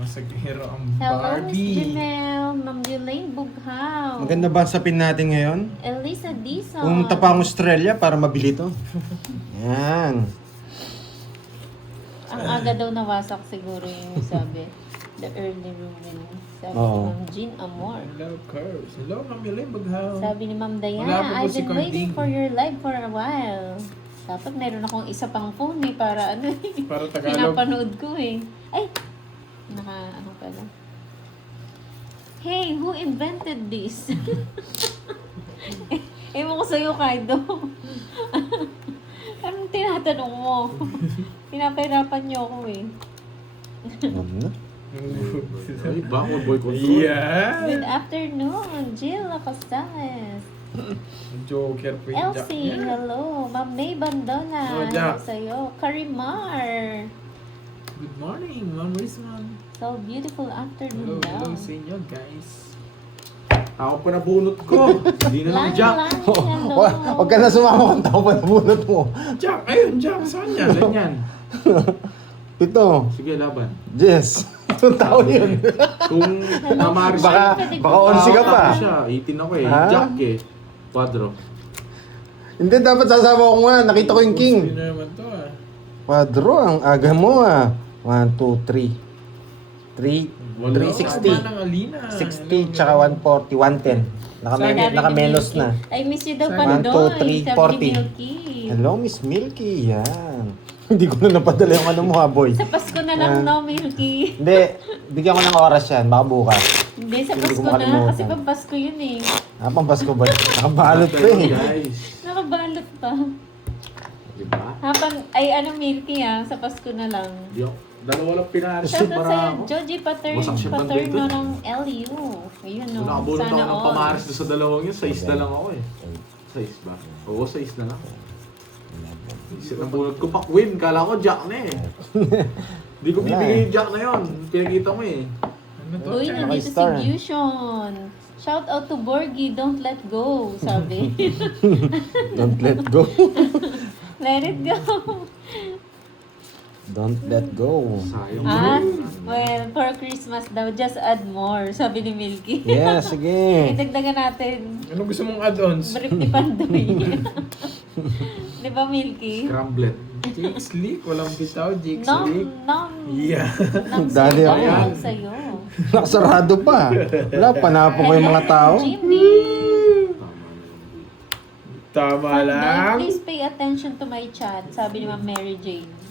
Masagero ang Hello, Miss Barbie. Janelle. Ma'am Elaine Bughaw. Maganda ba ang sapin natin ngayon? Elisa Dizon. Pumunta pa ang Australia para mabili to. Yan. Ang aga daw nawasak siguro yung sabi. The early ruin. Sabi ni Oo. Ma'am Jean Amor. Hello, Curves. Hello, Ma'am Elaine Baghaw. Sabi ni Ma'am Wala Diana, pa po I've si been waiting Carding. for your live for a while. Dapat meron akong isa pang phone eh, para ano eh. Para Tagalog. Pinapanood ko eh. Ay! Ano pala? Hey, who invented this? Ewan ko sa'yo, Kaido. Anong tinatanong mo? Pinapahirapan niyo ako eh. Ano? Ay, backward boy control. Yeah. Good afternoon, Jill Acostales. Joker po yung Jack Elsie, niya. hello. Ma'am May Bandona, Oh, Jack. hello sa'yo. Karimar. Good morning, Ma'am Rizman. So beautiful Hello, afternoon daw. hello sa inyo, guys. Ako pa nabunot ko. Hindi na lang Lani, Jack. Lani, hello. Huwag ka na sumama kung tao pa nabunot mo. Jack, ayun, Jack, saan yan? Ganyan. Ito. Sige, laban. Yes. Itong tao yun. Kung namaris Baka 11 ka pa. siya, 18 ako eh. Ha? Jack eh. Quadro. Hindi, dapat sasama ko nga. Nakita ko yung king. Spinner naman to ah. Quadro, ang aga mo ah. 1, 2, 3. 360. Tama ng Alina. 60 tsaka 140, 110. Sabi ni Naka-menos Milky, na. I miss you daw Sabi- pa 1, 2, doon. 3, Sabi ni 40. Milky. Hello, Miss Milky. Yan. Hindi ko na napadala yung ano mo ha, boy. Sa Pasko na lang, no, Milky. Hindi, bigyan ko ng oras yan. Baka bukas. Hindi, sa Hindi Pasko ko na. makalimutan. Kasi pang Pasko yun eh. Pang Pasko ba? Nakabalot pa eh. Guys. Nakabalot pa. Diba? Ay ano, Milky ah. Sa Pasko na lang. Di ako. Dalawa lang pinaris Shoutout para sa'yo, ako. Joji Wasak siya Paterno bandito. ng LU. Ayun no. Nakabunot ako Sana ng all. pamaris doon sa dalawang yun. 6 na lang ako eh. 6 ba? Oo, 6 na lang. Nabunot ko pa Queen. Kala ko Jack na eh. Di ko bibigay yung Jack na yun. Pinakita mo eh. Ano to? Uy, Jack? nandito si Star. Fusion. Shout out to Borgie, don't let go, sabi. Don't let go. Let it go. Don't let go. Sayang. Ah, well, for Christmas daw, just add more, sabi ni Milky. Yeah, sige. Itagdagan natin. Ano gusto mong add-ons? Brief ni Pandoy. Di ba, Milky? Scramblet. Jake Slick, walang bitaw, Jake Nom, Slick. nom. Yeah. Nang Dali sigaw ako. lang sa'yo. Nakasarado pa. Wala, panapo ko yung mga tao. Jimmy. Tama na. Tama Pandoy, lang. please pay attention to my chat, sabi ni Ma'am Mary Jane.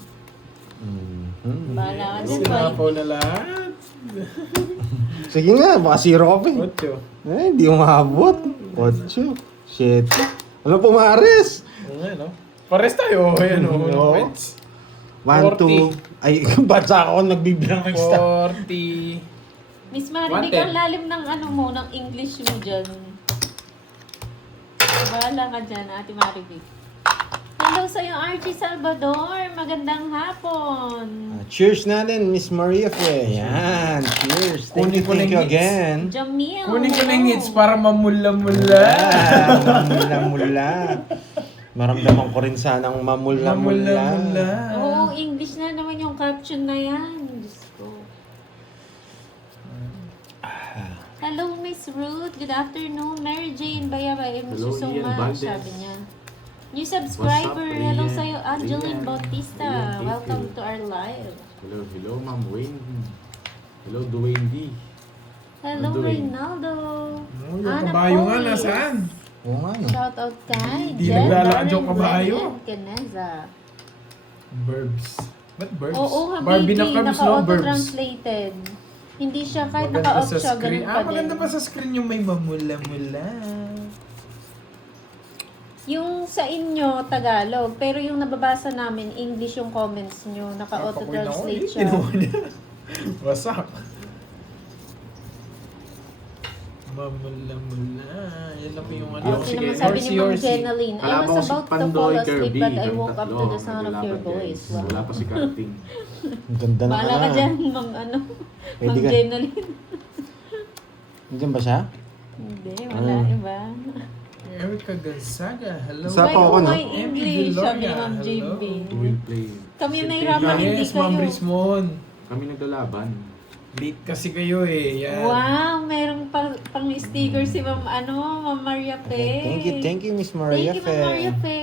Mhm. Bahala ka dyan, boy. Sinapaw na lahat. Sige nga, baka zero ka pa eh. Ocho. Hindi umabot. 8. Shit. Ano po, Maris? Oo nga, no? Pares tayo. Ayan o. Oo. Points. 1, 2. Ay, basa ako nagbibilang ng star. 40. Miss Maribig, ang lalim ng ano mo, ng English mo dyan. Bahala ka dyan, Ate Maribig. Hello sa'yo, Archie Salvador. Magandang hapon. Cheers natin, Miss Maria Fe. Yan, cheers. Thank you, Kunin ko thank ng you hits. again. Jamil. Kunin ko na yung hello. hits para mamula-mula. Mamula-mula. Maramdaman ko rin sanang mamula-mula. Mamula-mula. Oo, English na naman yung caption na yan. Diyos ko. Hello, Miss Ruth. Good afternoon. Mary Jane Bayabay. I miss you Hello, so Ian much, Valdez. sabi niya. New subscriber. What's up, Hello Rian? sa'yo, Angeline Rian. Bautista. Rian, thank Welcome you. to our live. Hello, hello, Ma'am Wayne. Hello, Dwayne D. Hello, Ano doing? Reynaldo. Oh, yung kabayo nga, nasaan? Oo nga, no. Shout out kay Hindi Jen naglalakad Lauren yung kabayo. Brennan Caneza. Verbs. Ba't verbs? Oo, Barbie na Habibie, carbs, no? Verbs. naka-auto-translated. Hindi siya kahit Maganda naka-off sa siya, screen. ganun pa din. Maganda pa sa screen yung may mamula-mula. Yung sa inyo, Tagalog. Pero yung nababasa namin, English yung comments nyo. Naka-auto-translate siya. Kinuha niya. Wasak. Mamula-mula. Yan lang po yung ano. Okay sige. naman sabi ni Ma'am Horsey. Jenaline, I Kalaban was ko si about to Pandoy, fall asleep Kirby, but I kami woke up to tatlo, the sound of your naglalaban, voice. guys. Wala pa si Karting. Ang ganda na Bahala ka dyan, Ma'am Pwede Ma'am ka. Jenaline. Nandiyan ba siya? Hindi, wala, iba. Erica Gonzaga. Hello. Sa pa ako, no? Umay English, sabi ni Ma'am Hello. JB. Will play. Kami yung nahirapan, hindi Yes, Ma'am kayo. Rismon. Kami naglalaban. Late kasi kayo eh. Yan. Wow, merong pang sticker si Ma'am Maria Pe. Thank you, Miss Maria Thank you, Ma'am Maria Fe. Pe.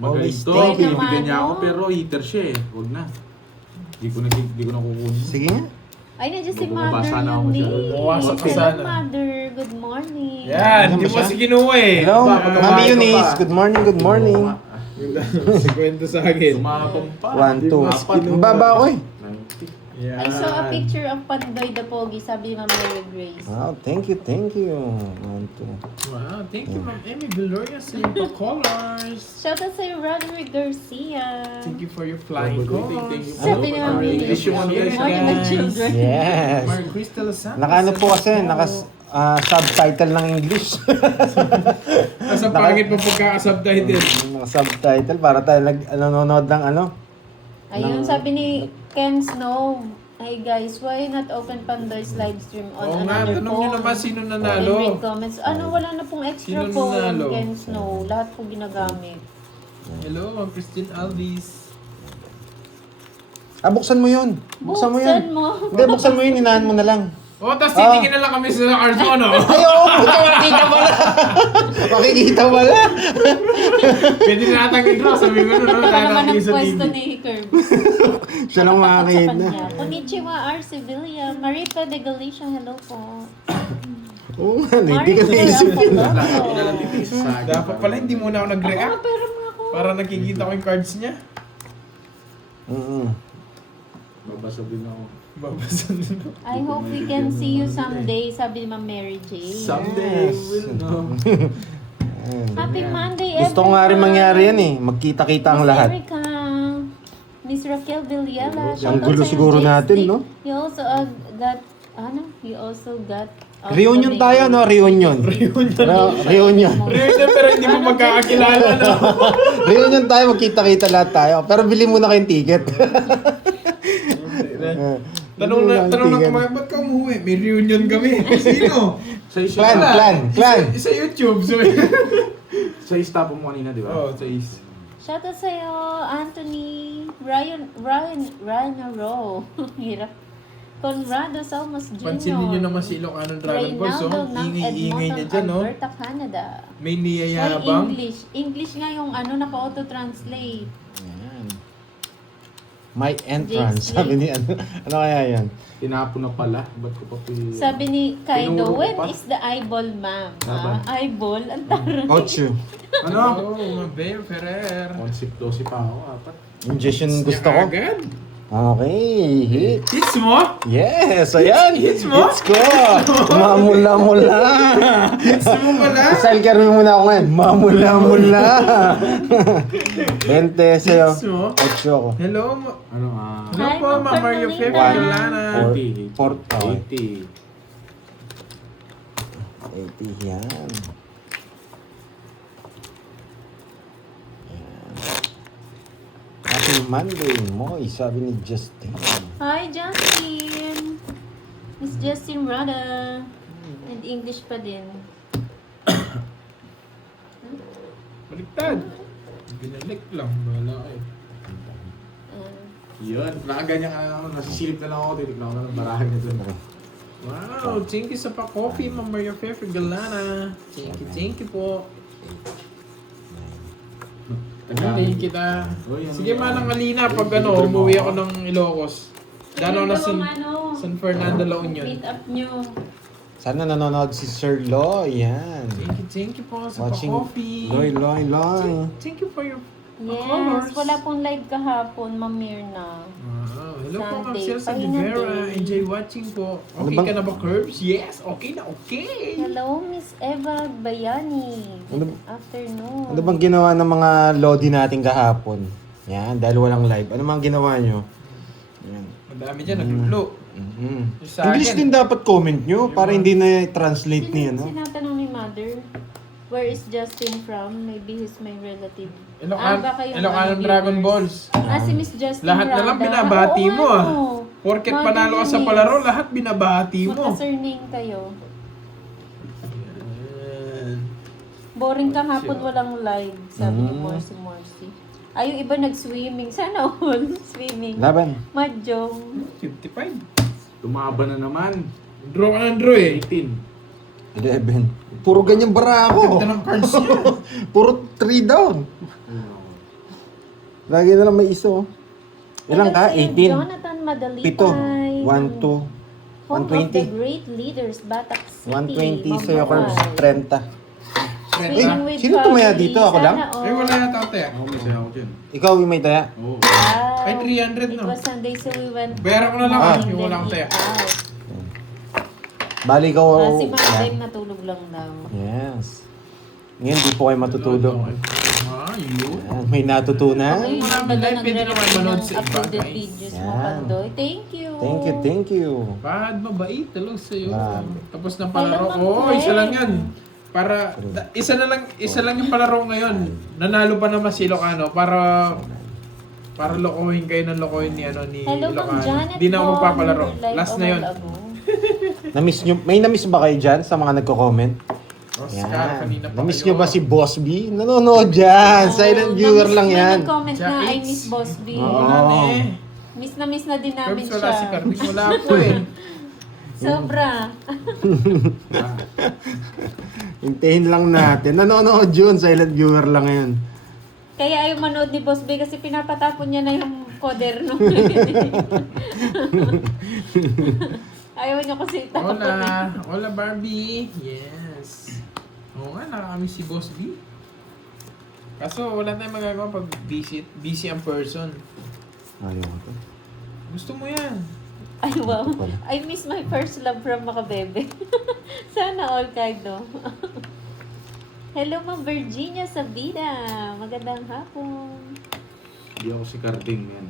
Always Magaling to. thank you. Binibigyan niya ako Naman, pero hater siya eh. Huwag na. Di ko na kukunin. Sige nga. Ay, nandiyan si Bumabasa Mother na ako yun siya. eh. Buwasak ka Hello, sana. Mother. Good morning. Yan, Ano di ba mo siya? si kinuha eh. Hello, Baka Mami kumain ka Eunice. pa. Good morning, good morning. Si kwento sa akin. Tumapang pa. 1, 2. Apat. Ang baba ko eh. 90. Yan. I saw a picture of Pandoy the Pogi, sabi ni Ma'am Mary Grace. Wow, thank you. 1, 2. Wow, thank you Ma'am Emmy Gloria sa iyong colors. Shoutout sa'yo, Roderick Garcia. Thank you for your flying Thank you. colors. Sabi ni Ma'am Mary, English yung ano good guys. morning, my guys. children. Yes. Mar Crystal Santos. Nakaano po kasi, subtitle ng English. Nasa pangit mo pagkaka-subtitle. Naka-subtitle para tayo nanonood ng ano. Ayun, sabi ni Ken Snow, hey guys, why not open Pandoy's live stream on Oo nga, another tanong nyo phone? naman sino And nanalo. read comments. Ano, wala na pong extra Sino phone, nanalo? Ken Snow. Lahat po ginagamit. Hello, Ma'am Christine Alvis. Buksan mo yun. Buksan mo yun. mo. Hindi, buksan mo yun. Inahan mo na lang. Oh, tapos titingin na lang kami sa cards mo, no? Ay, oo. Makikita pala. Makikita pala. Pwede na natang intro, sabi ko, no? Ito naman ang Nakakita sa pwesto TV. ni Herb. Siya lang makakita. kanya. Konnichiwa, R. Sevilla. Marita de Galicia, hello po. Oo nga, hindi ka naisip yun. Hindi na lang titigil sa akin. Dapat pala hindi muna ako nag-react. Pero mga ako. Para nakikita ko yung cards niya. Babasa din ako. Babasa din ako. I hope we can see you someday, sabi ni Ma'am Mary Jane. Someday Yes. we'll know. Happy Monday, everyone. Gusto ko nga rin mangyari yan eh. Magkita-kita ang Miss lahat. Erica, Miss Raquel Villela. Ang gulo siguro natin, no? You also got, you also got... Reunion tayo, no? Reunion. Reunion. Reunion pero hindi mo magkakakilala, no? Reunion tayo, magkita-kita lahat tayo. Pero bili muna kayong ticket. Tanong na kumain, ba't ka umuwi? May reunion kami. Sino? Sa isyo Clan. Sa YouTube. So, Sa istapa mo kanina, di ba? oh, sa is. Shoutout sa'yo, Anthony, Ryan Rowe. Hirap. Conrado Salmas Jr. Pansinin nyo naman si Ilocano Dragon Ball. So, Reynaldo ng ingay-ingay niya Edmonton, dyan, no? Alberta, Canada. May Why niyayabang. English? English nga yung naka-auto-translate. Ayan. My entrance. James Sabi ni ano kaya yan? Tinapon na pala. Ba't ko pa Sabi ni Kaido, Tinuro when pa. is the eyeball, ma'am? Laban. Eyeball? Ang taray. Ocho. Ano? Oh, Bear Ferrer. Concept 12 pa ako, apat. Ingestion gusto ko. Agad? Okay, hit. Hits mo? Yes, ayan. Hits mo? Hits ko. Mamula-mula. Hits mo pala? Style carry muna ako ngayon. Mamula-mula. 20 sa'yo. Hits mo? 8 ako. Hello, Ano hello Hi, po, Ma'am Ma'am Mario Carmelita. Febralana. 80. 80 yan. Happy Monday, Moy, sabi ni Justin. Hi, Justin. Miss Justin Rada. And English pa din. Baliktad. Binalik lang. Bahala kayo. Yun. Nakaganyan ka na ako. Nasisilip na lang ako. Titignan ko na ng barahan niya dun. Wow, thank you sa pa-coffee, Ma'am Mario Febralana. Thank you po. Hindi kita. Sige, manang Alina, pag umuwi ako ng Ilocos. Dano na San Fernando, La Union. Meet up nyo. Sana nanonood si Sir Lo. Yan. Thank you po sa Watching pa-coffee. Loy. Thank you for your Yes, colors. wala pong live kahapon, Ma'am Mirna. Wow. Hello po, Ma'am Sunday. Celsa Pahinga Rivera. din. Enjoy watching po. Ano Okay bang- ka na ba, Curbs? Yes, okay na, okay. Hello, Miss Eva Bayani. Good Ano- afternoon. Ano bang ginawa ng mga Lodi natin kahapon? Yan, dahil walang live. Ano bang ginawa nyo? Yan. Madami dyan, naglulo. Mhm. Sa English akin. din dapat comment nyo para hindi na translate niya, no? Sinatanong ni Mother, where is Justin from? Maybe he's my relative. baka yung Ilocano ano, Dragon viewers. Balls. Si Miss Justin Lahat na lang Rada. binabati Oo, mo, ah. ano. Porket Mother panalo ka sa Eunice. palaro, lahat binabati mo. Magka-surname kayo. Yan. Boring kahapon walang live, sabi ni Mm. Morsi. Ay, yung iba nag-swimming. Sana all swimming. Laban. Mahjong. 55. Tumaba na naman. Draw ka ng draw eh. 18. 11. Puro ganyan bara ako. Ganda ng cards niya. Puro 3 down. Lagi na lang may iso. Ilang ka? 18. Jonathan Madalipay. 7. 1, 2. Home of the 120. great leaders, Batak City. 120 sa'yo, Curbs. 30. Swing Eh, with sino tumaya family. dito? Ako lang? Sana all. Eh, wala yata ako tayo. Ako may saya ako dyan. Ikaw yung may taya? Oo. Wow. Ay, 300 It no? was Sunday, so we went. Bayaran ko na lang Ah. yung wala akong tayo. Out. Bali ikaw. Si Mandem natulog lang daw. Yes. Ngayon, di po kayo matutulog. Ah, yun. Yan, may natutunan. Okay, marami ganda live, ng pwede naman re-record manood ng sa iba, uploaded guys. videos mo, Yan. Pandoy. Thank you. Thank you. Bad, mabait. Hello sa'yo. Marami. Tapos ng palaro. Hello, Oo, Ma'am isa lang Gwen. yan. Para, isa lang yung palaro ngayon. Nanalo pa naman si Ilocano para lokohin kayo ng lokohin ni Hello, Ma'am Ilocano. Janet. Di na ako Bong, magpapalaro. live Last a na yun. while ago. May namiss ba kayo dyan sa mga nagko-comment? Oscar, kanina pa Namiss kayo. nyo ba si Boss B? Nanonood dyan. Silent viewer lang yan. May nag-comment na, I Jax. miss Boss B. Oo. Wala na eh. Miss na din namin Curbs, wala si siya. Carmine. Wala po eh. Sobra. Hintayin lang natin. Nanonood yun. Silent viewer lang yan. Kaya ayaw manood ni Boss B kasi pinapatapon niya na yung koderno. Ayaw niya kasi itapon. Hola. Hola, Barbie. Yes. Oo nga, nakakami si Boss B. Kaso wala tayong magagawa pag busy ang person. Ayaw ko to. Gusto mo yan. Ay, wow. Ito pala. I miss my first love from Makabebe. Sana all kind, no? Hello, Ma'am Virginia Sabida. Magandang hapon. Hindi ako si Carding yan.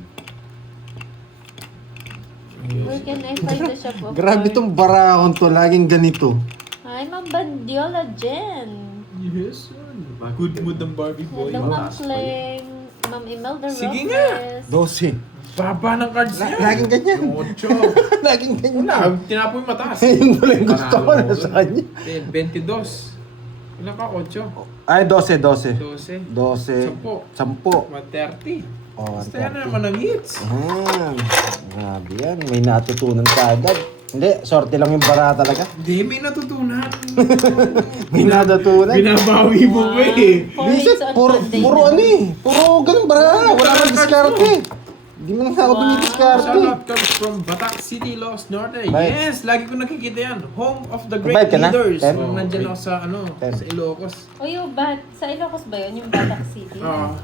Where can I find the shop of Grabe cards? tong barakon to. Laging ganito. Hi, Ma'am Bandiola Jen. Yes, son. Good mood ng Barbie boy. Hello, Ma'am mataas pa Cleng. Ma'am Imelda Sige Robles. 12. Baba ng cards niya. Laging ganyan. Yung 8. Laging ganyan. Wala, tinapo yung mataas. Yun pala yung gusto ko na sa kanya. 22. Ilan ka? 8. Ay, 12. 12. 12. 10. 130. Oh, Basta yan na naman ang hits. Ah, grabe yan. May natutunan ka agad. Hindi, sorte lang yung bara talaga. Hindi, may natutunan. May natutunan. Binabawi mo ba eh. For Minsan, hits on puro Monday. Puro ganun bara. Wala kang diskarte. Hindi mo lang ako dumidiskarte. Shoutout comes from Batak City, Los Norte. Bayad. Yes, lagi ko nakikita yan. Home of the great Bayad ka na? leaders. 10? Oh, nandyan ako sa, Ten. sa Ilocos. O yung sa Ilocos ba yun? Yung Batak City? Ah,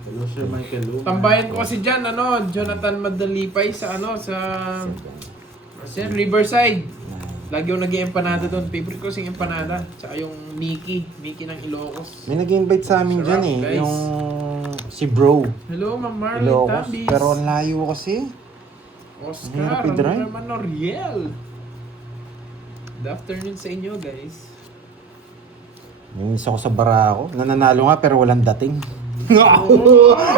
Hello, Sir Michael Lu. tambayan ko kasi dyan, Jonathan Madalipay sa, sa Riverside. Lagi ako nag-empanada doon. Favorite ko sing empanada. Tsaka yung Mickey ng Ilocos. May nag-invite sa amin dyan Sarap, eh. guys. Yung si Bro. Hello, Ma'am Marlene Ilocos. Tabis. Pero ang layo kasi. Oscar, Hirap ano i-drive. naman Noriel? Good afternoon sa inyo, guys. Nainis ako sa bara ako. Nananalo nga pero walang dating.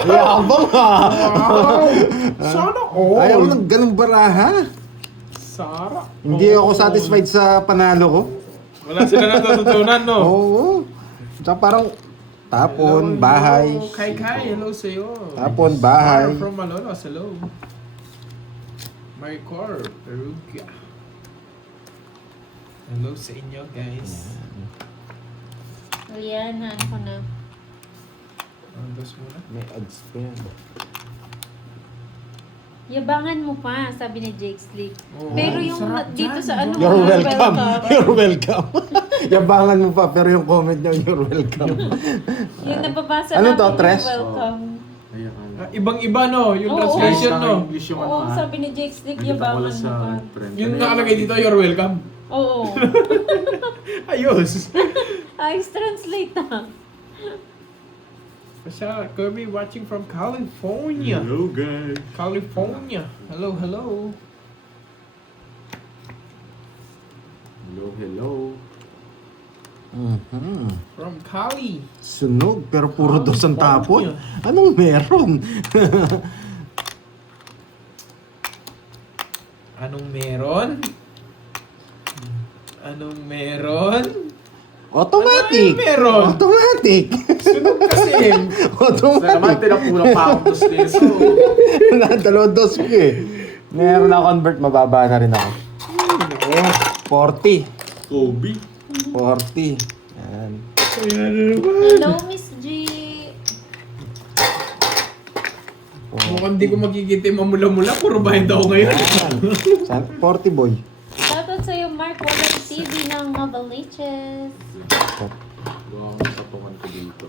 Yabang ha! Wow! Sana all! Ayaw ko ng ganung baraha. Sara. Hindi ako satisfied sa panalo ko. Wala sila natutunan, no? Oo. Tsaka parang tapon, Hello, bahay. hello. Kai, hello sa'yo. Tapon, bahay. From Malolos, hello. Maricor, Perugia. Hello sa inyo, guys. O yan, ano ko na. Andos muna. May ads pa yan. Yabangan mo pa, sabi ni Jake Slick. Oo. Pero yung Sarap dito dyan. sa ano, You're mga welcome. You're welcome. Yabangan mo pa pero yung comment niya, you're welcome. Yung nababasa Ano namin, to, you're Tres? welcome. Ayan, ano. Ibang-iba, no? Yung Oo. translation, no? English yung Oo, ano, sabi ni Jake Slick, Nakita ko yabangan lang mo sa pa. trend. Yung nakalagay dito, you're welcome. Oo. Ayos. Ayos translate ah. Basta, Kirby watching from California. Hello, guys. California. Hello, hello. Hello, hello. Mhm. From Cali. Sunog pero puro dos ang tapon. Anong meron? Anong meron? Anong meron? Automatic. Ano meron? Automatic. Sunog kasi. Sa naman, Automatic. tinapulang pa akong 2 peso. Dalawa dos ko eh. Meron na convert, mababa na rin ako. 40. Kobe. 40. Yan. Hello, Miss G. Mukhang di ko makikita yung mamula-mula. Puro bayad ako ngayon. Yan. 40 boy. Shoutout sa'yo, Mark Walang TV ng Novaliches. Gawa ko sa tungan ko dito.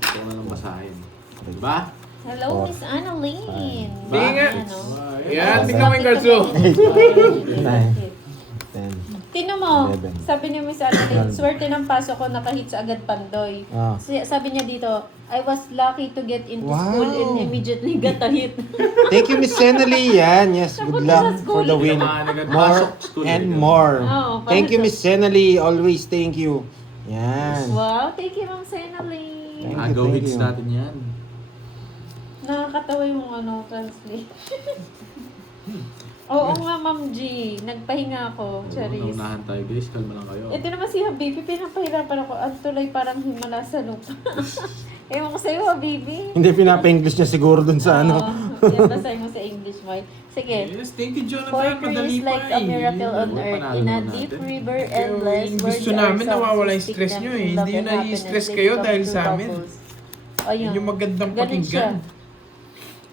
Ito na lang basahin. Diba? Hello, Miss Annalyn. Hindi nga. Ano? Yan, tingnan mo yung karso. 10. Tino mo, 11. sabi ni Miss Annalyn, swerte ng pasok ko, nakahits agad Pandoy. Ah. Sabi niya dito, I was lucky to get into Wow. school and immediately got a hit. Thank you, Miss Senali. Yan. Yes, good Napunta sa luck school. for the win. More and more. Oo, Thank you, pasok. Miss Senali. Always thank you. Yan. Wow, thank you, Ma'am Senali. Thank you, Agaw thank hits you. natin yan. Nakakatawa yung translate. Oo nga, Ma'am G. Nagpahinga ako, Charis. Naunahan tayo guys, kalma lang kayo. Ito naman si Habibi, pinapahirapan ako. Ang tulay parang himala sa lupa. Ewan ko sa'yo, Habibi. Hindi pinapa-English niya siguro dun sa ano. Yan, basahin mo sa English, Mike. Sige. Yes, thank you, Jonathan. Poetry Madali is like pa a miracle on Panalo earth. naman In a natin. deep river, Ito, endless. yung Words gusto are namin, songs, nawawala we yung speak stress them nyo in eh. love Hindi yun and happiness. nai-stress They kayo become dahil true sa amin. bubbles. O, yun. Yun yung magandang Ganun siya. pakinggan.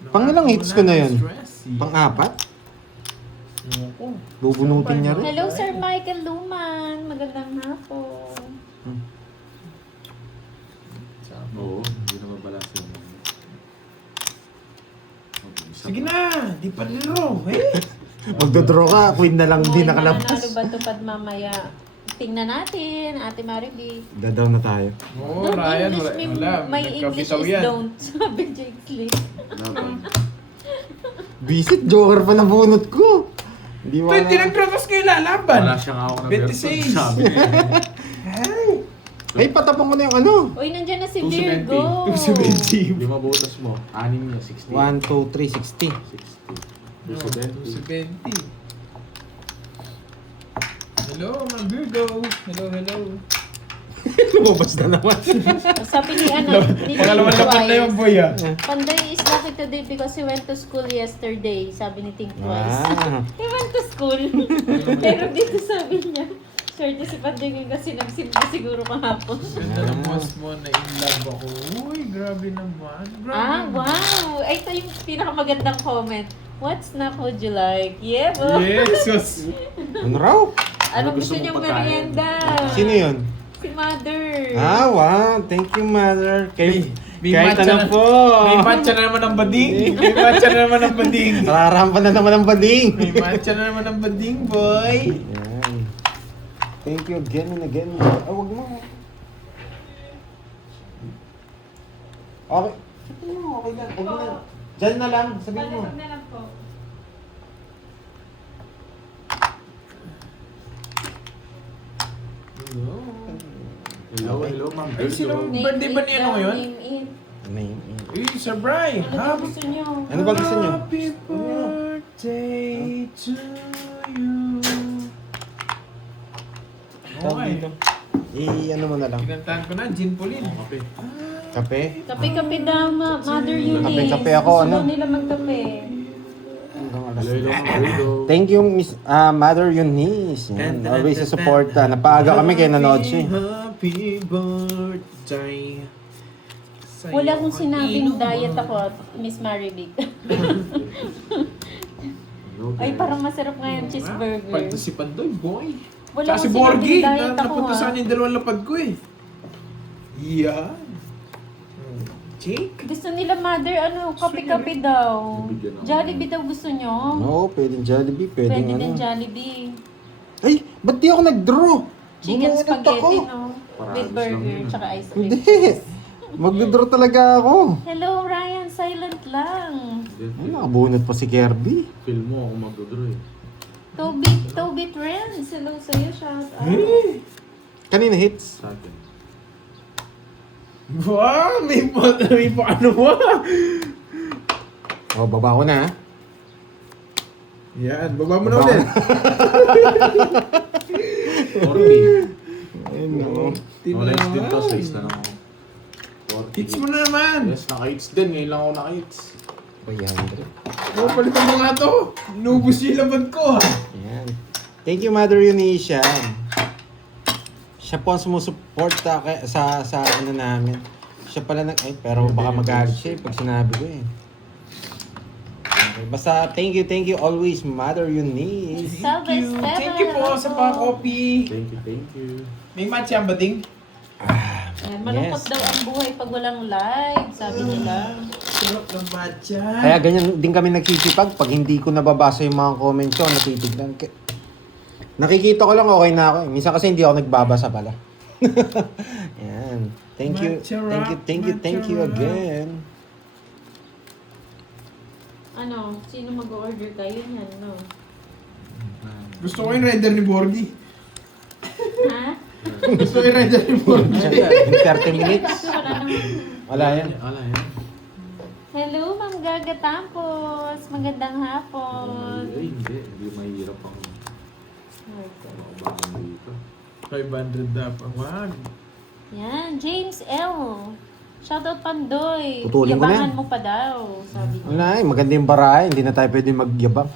Pang ilang hits ko na yun? Stress, eh. Pang-apat? Ayoko. Bubunutin niya rin. Hello, Sir Michael Luman. Magandang hapon. Oo, hindi naman balas yun. Sige na, di pa laro. Eh? Magdodraw ka, queen na lang din nakalabas. Mananalo ba tupad mamaya? Tingnan natin, Ate Mariby. Dadaw na tayo. Oo, Don't Ryan, English me, wala. my English Nagkabitaw is yan. don't. Sabi Jake Lee. Visit, joker pa na bunot ko. Hindi mo 20 nag-cross kayo lalaban. Wala siyang ako ng 26. Sabi niya. Ay, patapang ko na yung ano. Uy, nandiyan na si 270. Virgo. 270. Lima butas mo. Anim niya, 60. 1, 2, 3, 60. 60. 270. Hello, Ma'am Virgo. Hello, hello. Lumabas na naman. Sabi ni ano, ni Pangalaman Think laban na yung Twice. boy ah. Panday is lucky today because he went to school yesterday. Sabi ni Think Twice. Ah. He went to school. Pero dito sabi niya, swerte si Panday kasi nagsimba siguro kahapon. Ganda ng boss mo na in love ako. Uy, grabe naman. Grabe Ah, naman. wow! Ay, ito yung pinakamagandang comment. What snack would you like? Yeah, bro. Yes, yes. Ano raw? Anong Gusto gusto niyong mong pagkain? merienda? Sino yun? Si Mother. Ah, wow. Thank you, mother. Kay, May kahit matcha ano na- po. May matcha na naman ng bading. May matcha na naman ng bading. Nararampan na naman ang bading. May matcha na naman ng bading, boy. Yan. Thank you again and again. Ah, wag mo. Okay. Sabihin mo, okay lang. Wag mo na. Diyan na lang. Sabihin mo. na lang po. Hello, hello, ma'am. Ay, sino? Virgo. Birthday ba niya ngayon? Name it. Name it. Uy, Sir Bri. Ano ba gusto niyo? Ano ba gusto niyo? Happy birthday to you. Okay. Ano mo na lang. Pinantahan ko na, Gin Pauline. Okay. Kape? Kape-kape daw, Mother Eunice. Kape-kape ako, Gusto ano? daw nila magkape. Hanggang alas Hello, hello, 10. ma'am. Virgo. Thank you, Miss Mother Eunice. Yan. Always sa support. Napaaga kami kaya nanood siya. eh. Happy birthday. sa'yo. Wala akong sinabing Inom, diet ah. ako, Miss Maribig. Hello, Ay, guys. parang masarap nga yung cheeseburger. Pagto si Pandoy, boy. Wala Tsaka si akong Borgie, sinabing diet ako, napunta ah. sa kanya yung dalawang lapad ko eh. Yan. Jake? Gusto nila, Mother, kape-kape daw. Bibigyan ako. Jollibee daw gusto nyo? Oo, pwedeng Jollibee, pwedeng Pwede ano. din Jollibee. Ay, ba't di ako nag-draw? Chicken Bumunot spaghetti, ako. no? Parados With lang burger, yun. tsaka ice cream. Hindi. Magdodraw talaga ako. Hello, Ryan. Silent lang. Ay, nakabunot pa si Kirby. Feel mo ako magdodro eh. Toby Trends. Hello sa'yo. Shout out. Hey! Kanina hits. Sa akin. Wow! May ano mo? O, baba ko na. Yan, baba mo na Baba ulit. Orby. Ayun, no. Knowledge din to, 6 na lang ako. 40. Hits mo na naman. Yes, naka-hits din. Ngayon lang ako naka-hits. 500. Oh, palitan mo nga to. Inubos yung laban ko. Ayan. Thank you, Mother Eunice. Siya po ang sumusuporta sa ano namin. Siya pala ay, pero baka magalit siya pag sinabi ko eh. Okay, basta thank you always, Mother Eunice. Thank you po sa pa-copy. Thank you. May matcha ba ding? Ayan, malungkot daw ang buhay pag walang live, sabi nila. Sarap ng matcha. Kaya ganyan din kami nagsisipag pag hindi ko nababasa yung mga comments ko, natitignan. Nakikita ko lang okay na ako. Minsan kasi hindi ako nagbabasa pala. Yan. Thank you again. Ano, sino mag-order kayo niyan, no? Gusto ko yung rider ni Borgie. Ha? Gusto ko yung rider ni Borgie. In 30 minutes. Kasi wala naman. Wala yan. Wala yan. Hello, Ma'am Gaga Tampos. Magandang hapon. Ay, hindi. Hindi mahirap ang makabakan dito. 500 dapat. Wag. Yan, James L. Shoutout Pandoy. Putulin ko na Yabangan yan. mo pa daw, sabi niya. Wala eh. Maganda yung barahe. Hindi na tayo pwede magyabang.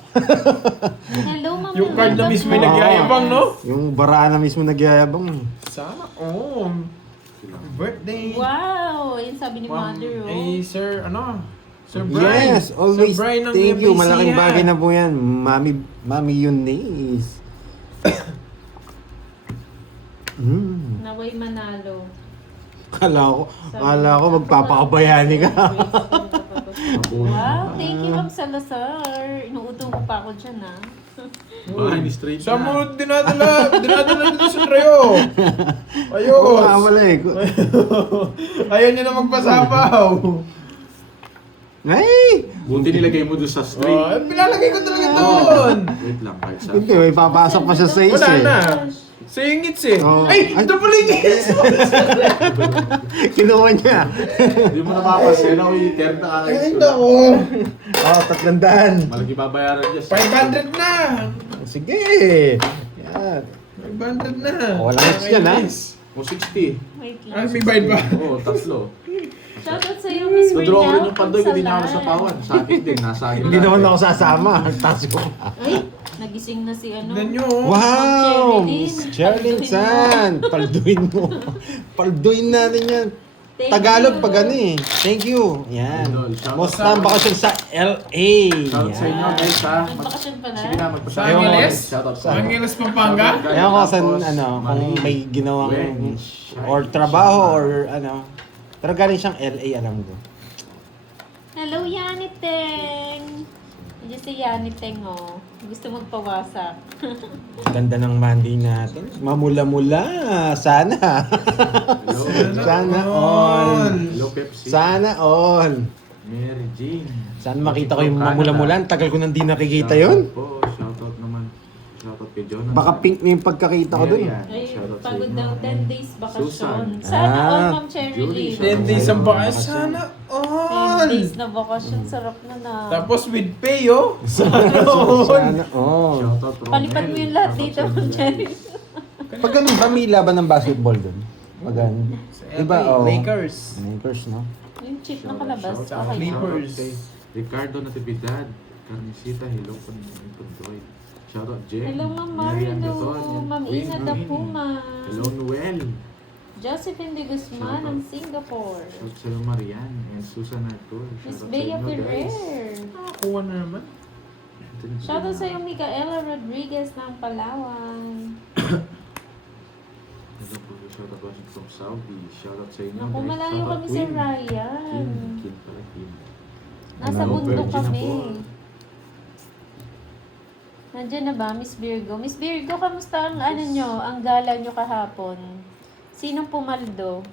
Hello, Ma'am Yung card na Loretta mismo po. yung nagyayabang, no? Yung barahe na mismo nagyayabang. Sana. Oh. Birthday. Wow, yun sabi ni Mother, oh. Eh, Sir, ano? Sir Brian. Yes, always. Sir Brian ng Thank you. FAC, Malaking ha? bagay na po yan. Mami Eunice. Naway manalo. Kala ko magpapakabayani ka. Wow, thank you, Ma'am Salazar. Inuuto ko pa ako dyan, ha. Bahay ni straight Saan mo na. dinadala dito sa trayo? Ayos. Wala eh. Ayaw niya na magpasapaw. Ay! Buti nilagay mo doon sa straight. Oh, pinalagay ko talaga doon. Wait lang, kahit sa... Hindi, may papasok pa siya sa is Wala eh. na. Sa ingits eh. Oh. Ay, Ay. double ingits! Kinuha niya. Hindi mo napapansin ako yung term na Ay, kakais ko. nako. Oh, 300. Malaki babayaran niya. 500 na. Sige. Yan. 500 na. Oh, walang hits yan, ha? O 60. Wait Ah, lang. may bayad ba? Oo, tatlo. Shoutout sa'yo, Miss Nadraw ko rin Bernal. yung pandoy ko, di niya ako sa pawan. Sa akin din, nasa akin. Hindi naman ako sasama. Taas ko. Ay, nagising na si ano. Tignan nyo. Wow! Cherilyn. Miss Cherilyn San! Palduin mo. Palduin natin yan. Thank Tagalog you. pag ano eh. Thank you. Yan. Idol, shout Most out. na bakasyon sa LA. Shoutout sa inyo, Yan. guys, ha? Nagbakasyon pala. Sige na, Sa magpasayaw Angeles? Shoutout Sa Angeles, Pampanga? Kaya ko sa ano, kung may ginawang or trabaho or ano. Pero galing siyang LA, alam ko. Hello, Yaniteng. Nandiyan si Yaniteng, oh. Gusto magpawasak. Ganda ng Monday natin. Mamula-mula. Sana. Hello. Sana all. Hello, Pepsi. Sana all. Mary Jane. Sana makita ko yung mamula-mula. Ang tagal ko nang di nakikita yun. Po, shoutout naman. Shoutout kay Jonathan. Baka pink na yung pagkakita ko dun. Marian. Ay, Shoutout sa pagod inyo. daw 10 days bakasyon. Susan. Sana all, Ah, Ma'am Cherilyn. Julie. 10 days ang bakasyon. Sana 10 all. days na bakasyon, sarap na na. Tapos with pay, oh. Sana all. Shoutout Romel. Palipad mo yung lahat Shoutout dito, sa Ma'am inyo, Cherilyn. Pag ganun ba, may laban ng basketball dun? Pag ganun. Sa Diba, LA, oh. Lakers. Lakers, no? Yung chip na kalabas, Shoutout sa okay na. Clippers. kay Ricardo Natividad. Carnesita, hello po ng Pandoy. Shoutout Jen. Hello, Ma'am Marian Marilo. Gaton, Ma'am Queen Ina Queen. Dapuma. Hello, Noel. Josephine de Guzman ng Singapore. Shoutout sa Marian and Susan Artur. Miss Shoutout sa Bea inyo, guys. Ferrer. Nakakuha na naman. Shoutout sa iyo, Micaela Rodriguez ng Palawan. Hello po, shoutout watching from Saudi. Shoutout sa inyo, Naku, guys. malayo Shoutout kami sa Queen. Ryan. Kim pala, Kim. Nasa Ano, bundok virgin na kami. po. Nandiyan na ba, Miss Virgo? Miss Virgo, kamusta ang ano nyo, ang gala nyo kahapon? Sinong pumaldo?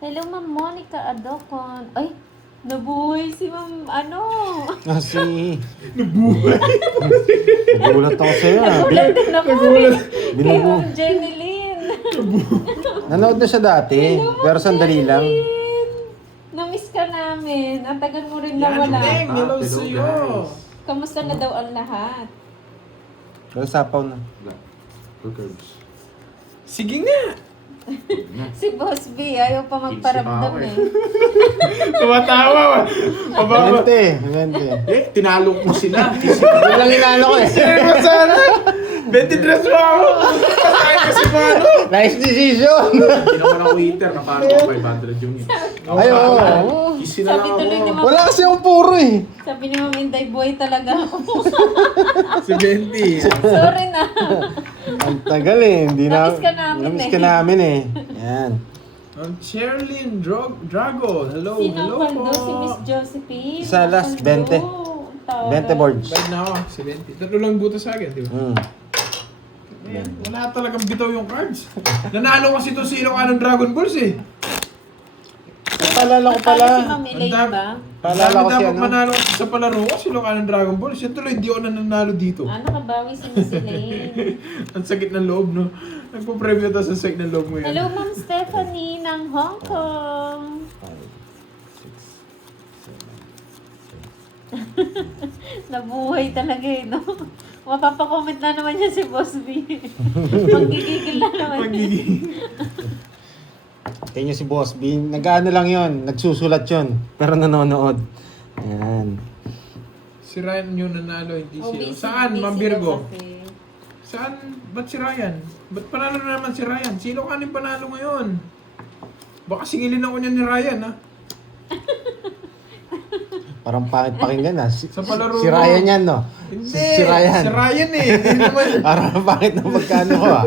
Hello, Ma'am Monica Adocon. Ay, nabuhay si Ma'am, ano? Kasi... Nagulat ako sa'yo. Nagulat din ako eh. Kay Binubu. Ma'am Jenny Lynn. Nanood na siya dati. Pero sandali lang. Namiss ka namin. Ang tagal mo rin Yan, nawala. Neng. Hello Hello, sa'yo. guys. Kamusta na daw ang lahat? Pero sapaw na. Black. Hookers. Sige nga. Si Boss B, ayaw pa magparamdam Isip eh. Tumatawa. Pababa. 20. Tinalo ko sila. Yun lang inaano ko eh. Sino mo sana? 23 mo ako. Kasahin ko si Mano. Nice decision! Hindi naman ako eater na paano ko 500 units. Ay, oo. Kisi na Sabi lang tuloy ni ako. Ma'am, Wala kasi akong puro eh. sabi ni Ma'am Inday, buhay talaga ako. Si Benti. Sorry na. Ang tagal eh. Hindi na, Namiss ka namin namiss eh. ka namin eh. Yan. Sherlyn Drago. Hello, Sino hello ang po. kaldo? Si Miss Josephine. Sa last, Ang 20. kaldo. Ang 20 taray. boards. Bad na ako, si Benti. Tatlo lang buto sa akin, di ba? Ayan, wala talagang bitaw yung cards. Nanalo kasi ito si Ilocano Dragon Balls eh. Paalala ko pala. Natalo si Ma'am Elaine Ang dami- ba? Paalala ko si dapat ano. manalo sa palaro ko si Ilocano Dragon Balls. Yan tuloy, hindi ako nanalo dito. Nakabawi si Miss Elaine. Ang sakit ng loob, no? Nagpo-preview daw sa sakit ng loob mo yan. Hello, Ma'am Stephanie ng Hong Kong. 5, 6, 7, 8. Nabuhay talaga eh, no? Mapapacomment na naman niya si Boss B. Magigigil na naman niya. Kaya niyo si Boss B, nag-ano lang yon, nagsusulat yon, pero nanonood. Yan. Si Ryan yung nanalo, hindi Oh, siya. busy- Saan, busy Ma'am daw Virgo? kasi. Saan? Ba't si Ryan? Ba't panalo na naman si Ryan? Si Ilocano yung panalo ngayon. Baka singilin ako niya ni Ryan, ha? Parang pangit pakinggan ah. Si, Sa palaro si mo. Ryan yan, no? Hindi! Si Ryan. Si Ryan eh! Hindi naman. Parang pangit na magkano ko ah.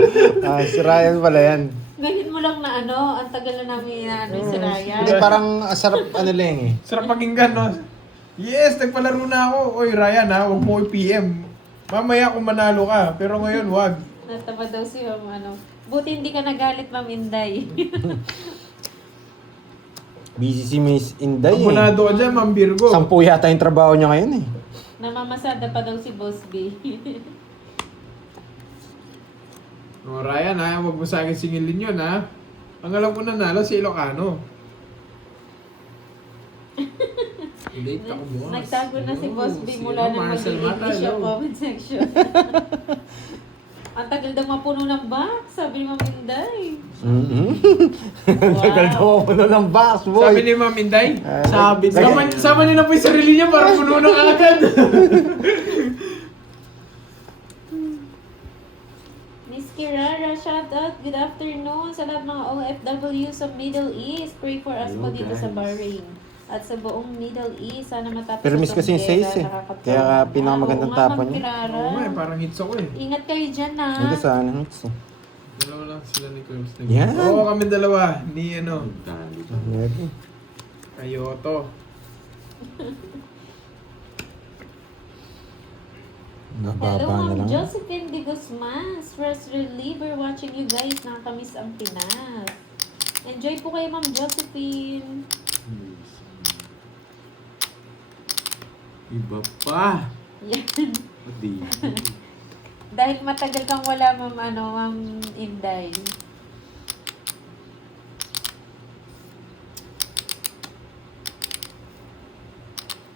Si Ryan pala yan. Ganit mo lang na ano, ang tagal na namin inaano si Ryan. Hindi, parang sarap ano lang eh. Sarap pakinggan, no? Yes, nagpalaro na ako. Oy, Ryan, ha? Huwag mo i-PM. Mamaya kung manalo ka. Pero ngayon, wag. Natama daw si Ma'am ano. Buti hindi ka nagalit, Ma'am Inday. Busy si Miss Inday eh. Abonado ka dyan, Ma'am Virgo. 10 yata yung trabaho niya ngayon eh. Namamasada pa daw si Boss B. O, Ryan, ha? Huwag mo sa akin singilin yun, ha? Ang alam ko nanalo si Ilocano. Late ako, boss. Nagtago na si Boss B Si mula nang Marcel Mata, mag-i-English siya hello. comment section. Ang tagal daw mapuno ng box, sabi ni Ma'am Inday. Tagal daw ako na ng box, boy. Sabi ni Ma'am Inday, Sabi na. sama niyo na po yung sarili niya para puno na agad. Miss Kirara, shout out. Good afternoon sa lahat ng OFW sa Middle East. Pray for us po Hello, dito sa guys. Bahrain. At sa buong Middle East, sana matapos Pero miss itong kasi yung gera, size eh. nakakatuwa. Kaya pinakamagandang Oo nga, tapon Ma'am niya. Kirara. Oo nga, parang hits ako eh. Ingat kayo dyan na. Hindi sana hits eh. Dalawa lang sila ni Curbs. Yan. Oo, kami dalawa. Ni ano, Maybe. Kayoto. Nababa Hello, na Ma'am lang. Josephine de Guzman. Stress reliever watching you guys. Nakakamiss ang Pinas. Enjoy po kayo, Ma'am Josephine. Iba pa. Yan. Hindi. Dahil matagal kang wala, Ma'am Inday.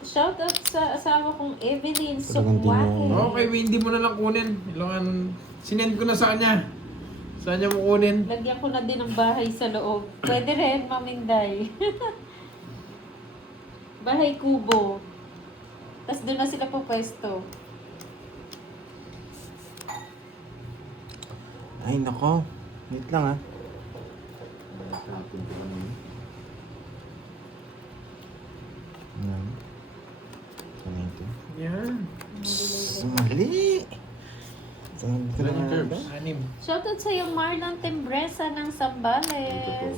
Shout out sa asawa kong Evelyn Talagang di Sukwake. mo- Okay, hindi mo na lang kunin. Ilangan, sinend ko na sa kanya. Saan niya mo kunin? Lagyan ko na din ng bahay sa loob. Pwede rin, Ma'am Inday. Bahay kubo. Tapos doon na sila po pwesto. Ay, nako. Wait lang ah. Tapon ko lang yun. Ano ito? Yan. Mali! Sabi ko Ilan yung na curves? ba? 6. Shoutout sa iyo, Marlon Timbresa ng Sambales.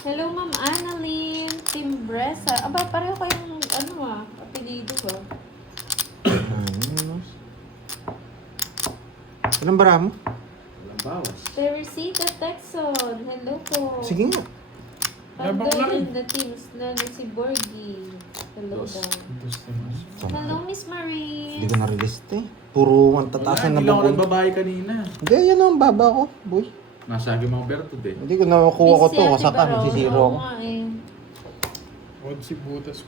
Hello, Ma'am Annalyn Timbresa. Aba, pareho kayong, apelido ba? Ano? Ilang bara mo? Walang bawas. Teresita Texon. Hello po. Sige nga. Labang Pandoy lang. and the teams. Lalo si Borgie. Hello Dos. daw. Hello, Miss Marie. Hindi ko na-release eh. Puro ang tatasan na Hindi lang ako babon. nagbabahay kanina. Hindi, yan ang baba ko, boy. Nasagi mga berto din. Hindi ko nakukuha ko Miss to. Ate Kasakan, Barone. nagsisiro Oo ako. nga eh. Odd si Butas.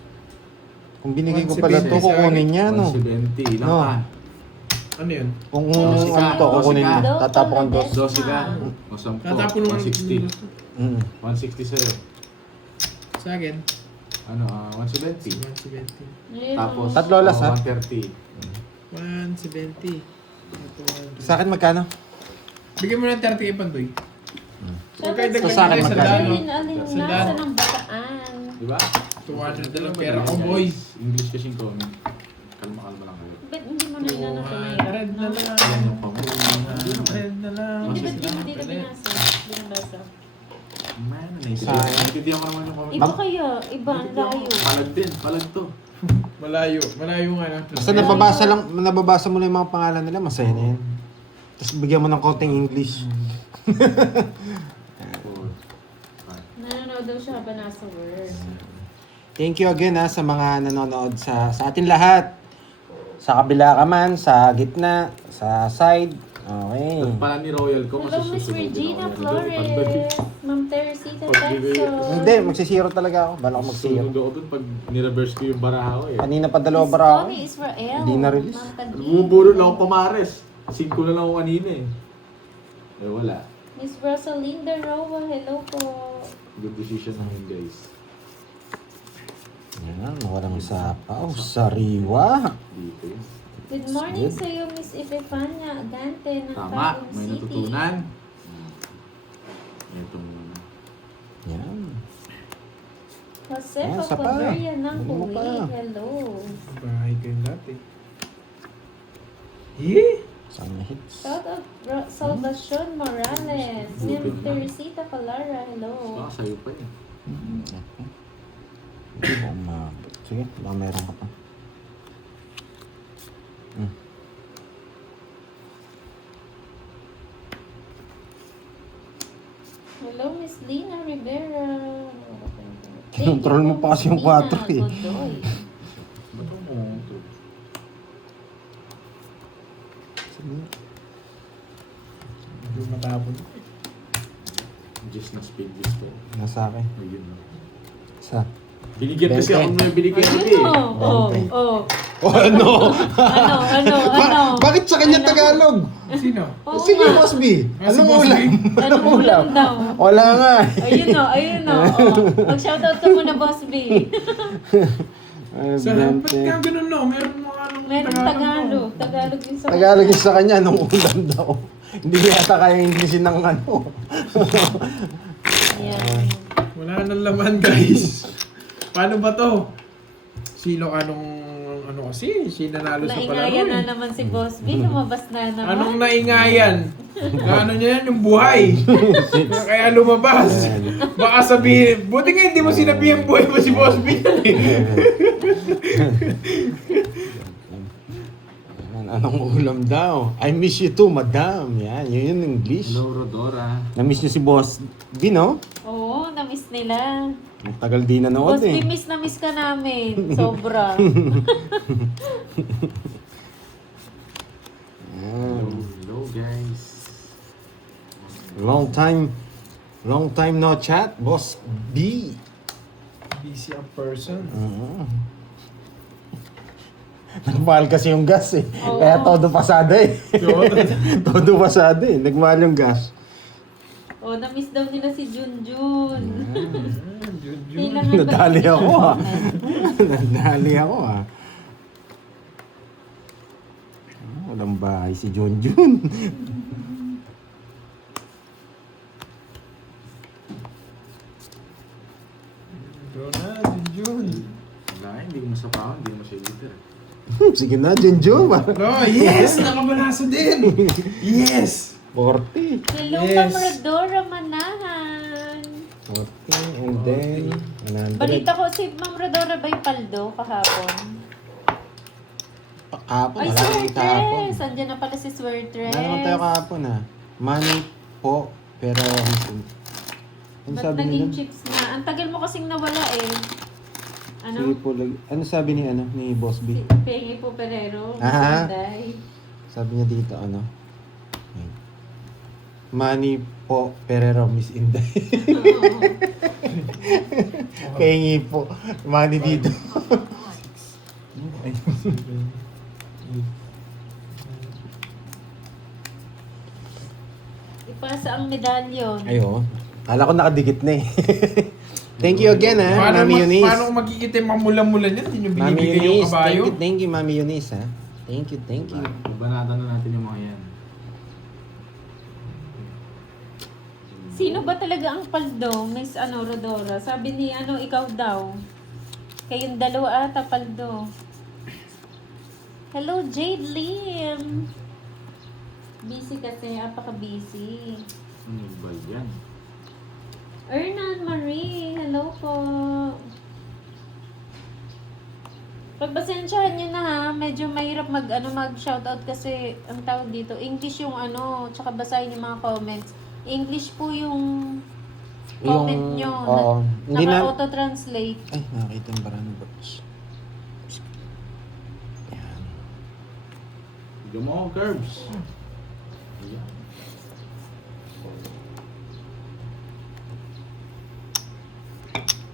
Kung binigay ko 170 pala to, sa akin. kukunin niya, no? 170 lang No. ka. Ano yun? Kung Dosi ka, ano to, kukunin mo. dosi ka. Tatapon ang dos. 12 ka. O 10. Tatapon naman 160. 160 sa'yo. Sa akin, 170. 170. Ayun, Tapos, Tatlo alas, ha? 130. 170. Ito, 130. Sa akin magkano? Bigyan mo ng 30 kay Pandoy. Huwag kayo Siyempre, dagdag sa akin ng magkano? sandalo. alin nasa Sandalo. ng bataan. Diba? 200 na lang pera ko, boy. English kasing comment. Kalma-kalma lang kayo. Ba't hindi mo na inano ito na 200 na lang. Ayan yung comment. 200 na lang. Hindi ba Mas hindi na binasa? Binabasa. Man, Sayang. naintindihan ko naman yung comment. Iba kaya, iba, ang layo. Palag din, palag to. Malayo. Malayo nga na. Basta nababasa mo na yung mga pangalan nila, masaya na yan. Tapos bigyan mo ng konting English. 4, 5. Nanonood daw siya habang nasa work. Thank you again sa mga nanonood sa atin lahat. Sa kabila ka man, sa gitna, sa side. Okay. Pala ni Royal ko, Hello, Miss Regina Flores. Ma'am Teresita Texas. Hindi, magsisiro talaga ako. Bala ko magsisiro. Susunod ako dun pag nireverse ko yung baraha ko eh. Kanina pa dalawa Miss bara ako. Connie Israel. Hindi na-release. Ma'am Kadri. Bumubulot lang ako pamares. 5 na lang ako kanina eh. Eh wala. Miss Rosalinda Roa, hello po. Good decision namin guys. Yan, walang sapaw. Sariwa. Dito yun. Good morning Good. sa iyo, Miss Epifania Agante ng Tama, Quezon may City. natutunan. Ito muna. Yan. Jose Yan, sapa. Papaveria ng Ano mo pa? Kuwait, hello. Bahay kayong dati. Yeah! Sana hits. Shout out Salvacion Morales. Ma'am Teresita Calara, hello. Baka sa'yo pa eh. Hindi ko umabot. Sige, baka meron ka pa. Hello, Miss Lina Rivera. Kinontrol mo pa kasi yung 4 eh. Godoy. Ba't mo ito? Hindi matapon. Just na speed list to. Nasa akin. Ayun lang. Sa. Binigyan kasi ako na binigyan Ayun kasi eh. oh, oh. Oh, ano? Ano? Bakit sa kanya Tagalog? Sino? Oo Sige, nga. Boss B. Ah, si Anong Boss B? ulam? Anong ulam daw? Wala nga eh. Ayun o. Mag-shoutout ka muna, Boss B. Ay, Sa ba't bente. nga ganun no? Meron mga anong Meron Tagalog. Tagalog yung sa Tagalog yung sa kanya, anong ulam daw. Hindi yata kaya Englishin ng ano. Ayan. Wala nang laman, guys. Paano ba to? Sino ano kasi? Sinanalo sa palaro Naingayan na eh. naman si Boss B. Lumabas na naman. Anong naingayan? Ano niya yan? Yung buhay. Kaya lumabas. Baka sabihin, buti nga hindi mo sinabihan buhay mo si Boss B. Anong ulam daw? I miss you too, madam. Yan, yun yung English. Hello, Rodora. Na-miss niyo si Boss B, no? Oo, na-miss nila. Ang tagal di nanood Boss B, eh. miss na miss ka namin. Sobra. Hello guys. Long time no chat, Boss B. Busy ang person. Nagmahal kasi yung gas eh. Oo. Kaya todo pasada eh. Todo pasada eh. Nagmahal yung gas. Oh, na-miss daw nila si Junjun. Junjun. Kailangan ba- Nadali ako ah. Nadali ako ah. Walang bahay si Junjun. Ito na, Junjun. Wala, hindi mo masapawan, hindi mo siya editor. Sige na, Junjun. Oh, yes! Nakabalasa din! Yes! 40. Hello, Yes. Ma'am Rodora Manahan. 40 and then 100. Balita ko si Ma'am Rodora ba'y paldo kahapon? Kahapon, Ay, wala kang kahapon. Swertres! Andiyan na pala si Swertres. Wala naman tayo kahapon ah. Money po, pero ano Ba't sabi niya naging dun? chips na? Ang tagal mo kasing nawala eh. Sige Ano? po, ano sabi ni Boss B? Si Pengi po Perero. Ah. Sunday. Sabi niya dito, ano? Ayan. Money po, Perero, Miss Inday. Oo. Pengi po. Money dito. Pasa ang medalyon. Ayo. Kala ko nakadikit na eh. Thank you again Mami Eunice. Paano magkikita yung mamula-mula niyan? Hindi nyo Mami binibigay yung Eunice, kabayo? thank you Mami Eunice ha. Thank you. Banatan na natin yung mga yan. Sino ba talaga ang paldo? Miss Rodora. Sabi ni ikaw daw. Kayong dalawa ata paldo. Hello, Jade Lim. Busy kasi, apaka-busy. Bal yan. Ernan Marie, hello po. Pagbasensyahan nyo na ha, medyo mahirap mag-shoutout kasi ang tawag dito, English yung tsaka basahin yung mga comments. English po yung comment nyo. Oo. Hindi na... Naka-auto-translate. Ay, nakakita yung barano birds. Yan. Bigyan mo akong curbs. Ayan.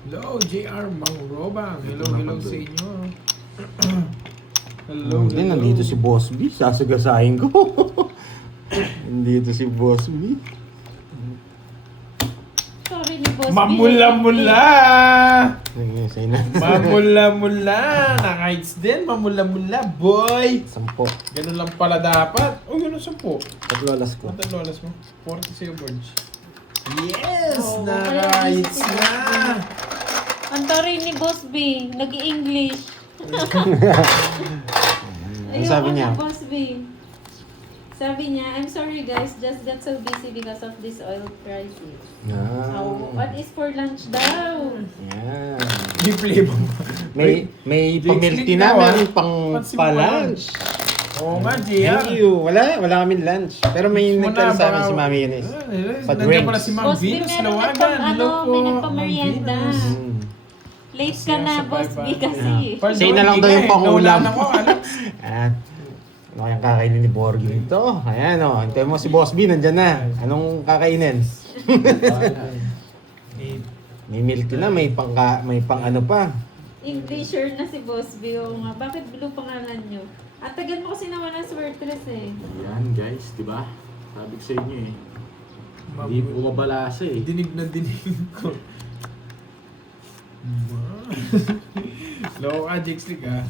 Hello, JR Mangrobang. Hello sa inyo. Hello. Hindi, nandito si Boss B. Sasagasahin ko. Nandito si Boss B. Sorry ni Boss B. Mamula-mula! Sige, say na. Mamula-mula! Naka-heights din, mamula-mula, boy! 10. Ganun lang pala dapat. Oh, ganun 10. Tatlolas ko. Quanto lolas mo? 40 sa'yo, Borge. Yes! Oo, Naka-heights kaya na! Ang taray ni Boss B, nag-i-English. Ano sabi niya? Boss B. Sabi niya, I'm sorry guys, just got so busy because of this oil crisis. Oh, what is for lunch daw? Yan. May flavor. May Jake pamilti Slick na, daw, meron pang Pansin mo pa-lunch. Oo nga, JR. Thank you. Wala kami lunch. Pero may Muna, nagtala sa amin baka- si Mami Eunice. Nandiyan pala si Ma'am Boss B, Venus meron Lawagan. nagpang Hello po, may nagpamerienda. Ma'am Venus. Late ka na, Boss B, kasi. Pardon, Say na lang hindi daw ka yung pangulam. Nawalan ako, Alex. At ano kayang kakainin ni Borgie dito? Ayan o. Hintayin mo si Boss B, nandyan na. Anong kakainin? May milk tea na, may pang ano pa. Englisher na si Boss B. Oo nga. Bakit blue pangalan nyo? At tagal mo kasi naman ang swertres eh. Ayan guys, di ba? Sabi ko sa inyo eh. Hindi bumabalasa eh. Dinig na dinig ko. Loko ka, Jake Slick ah.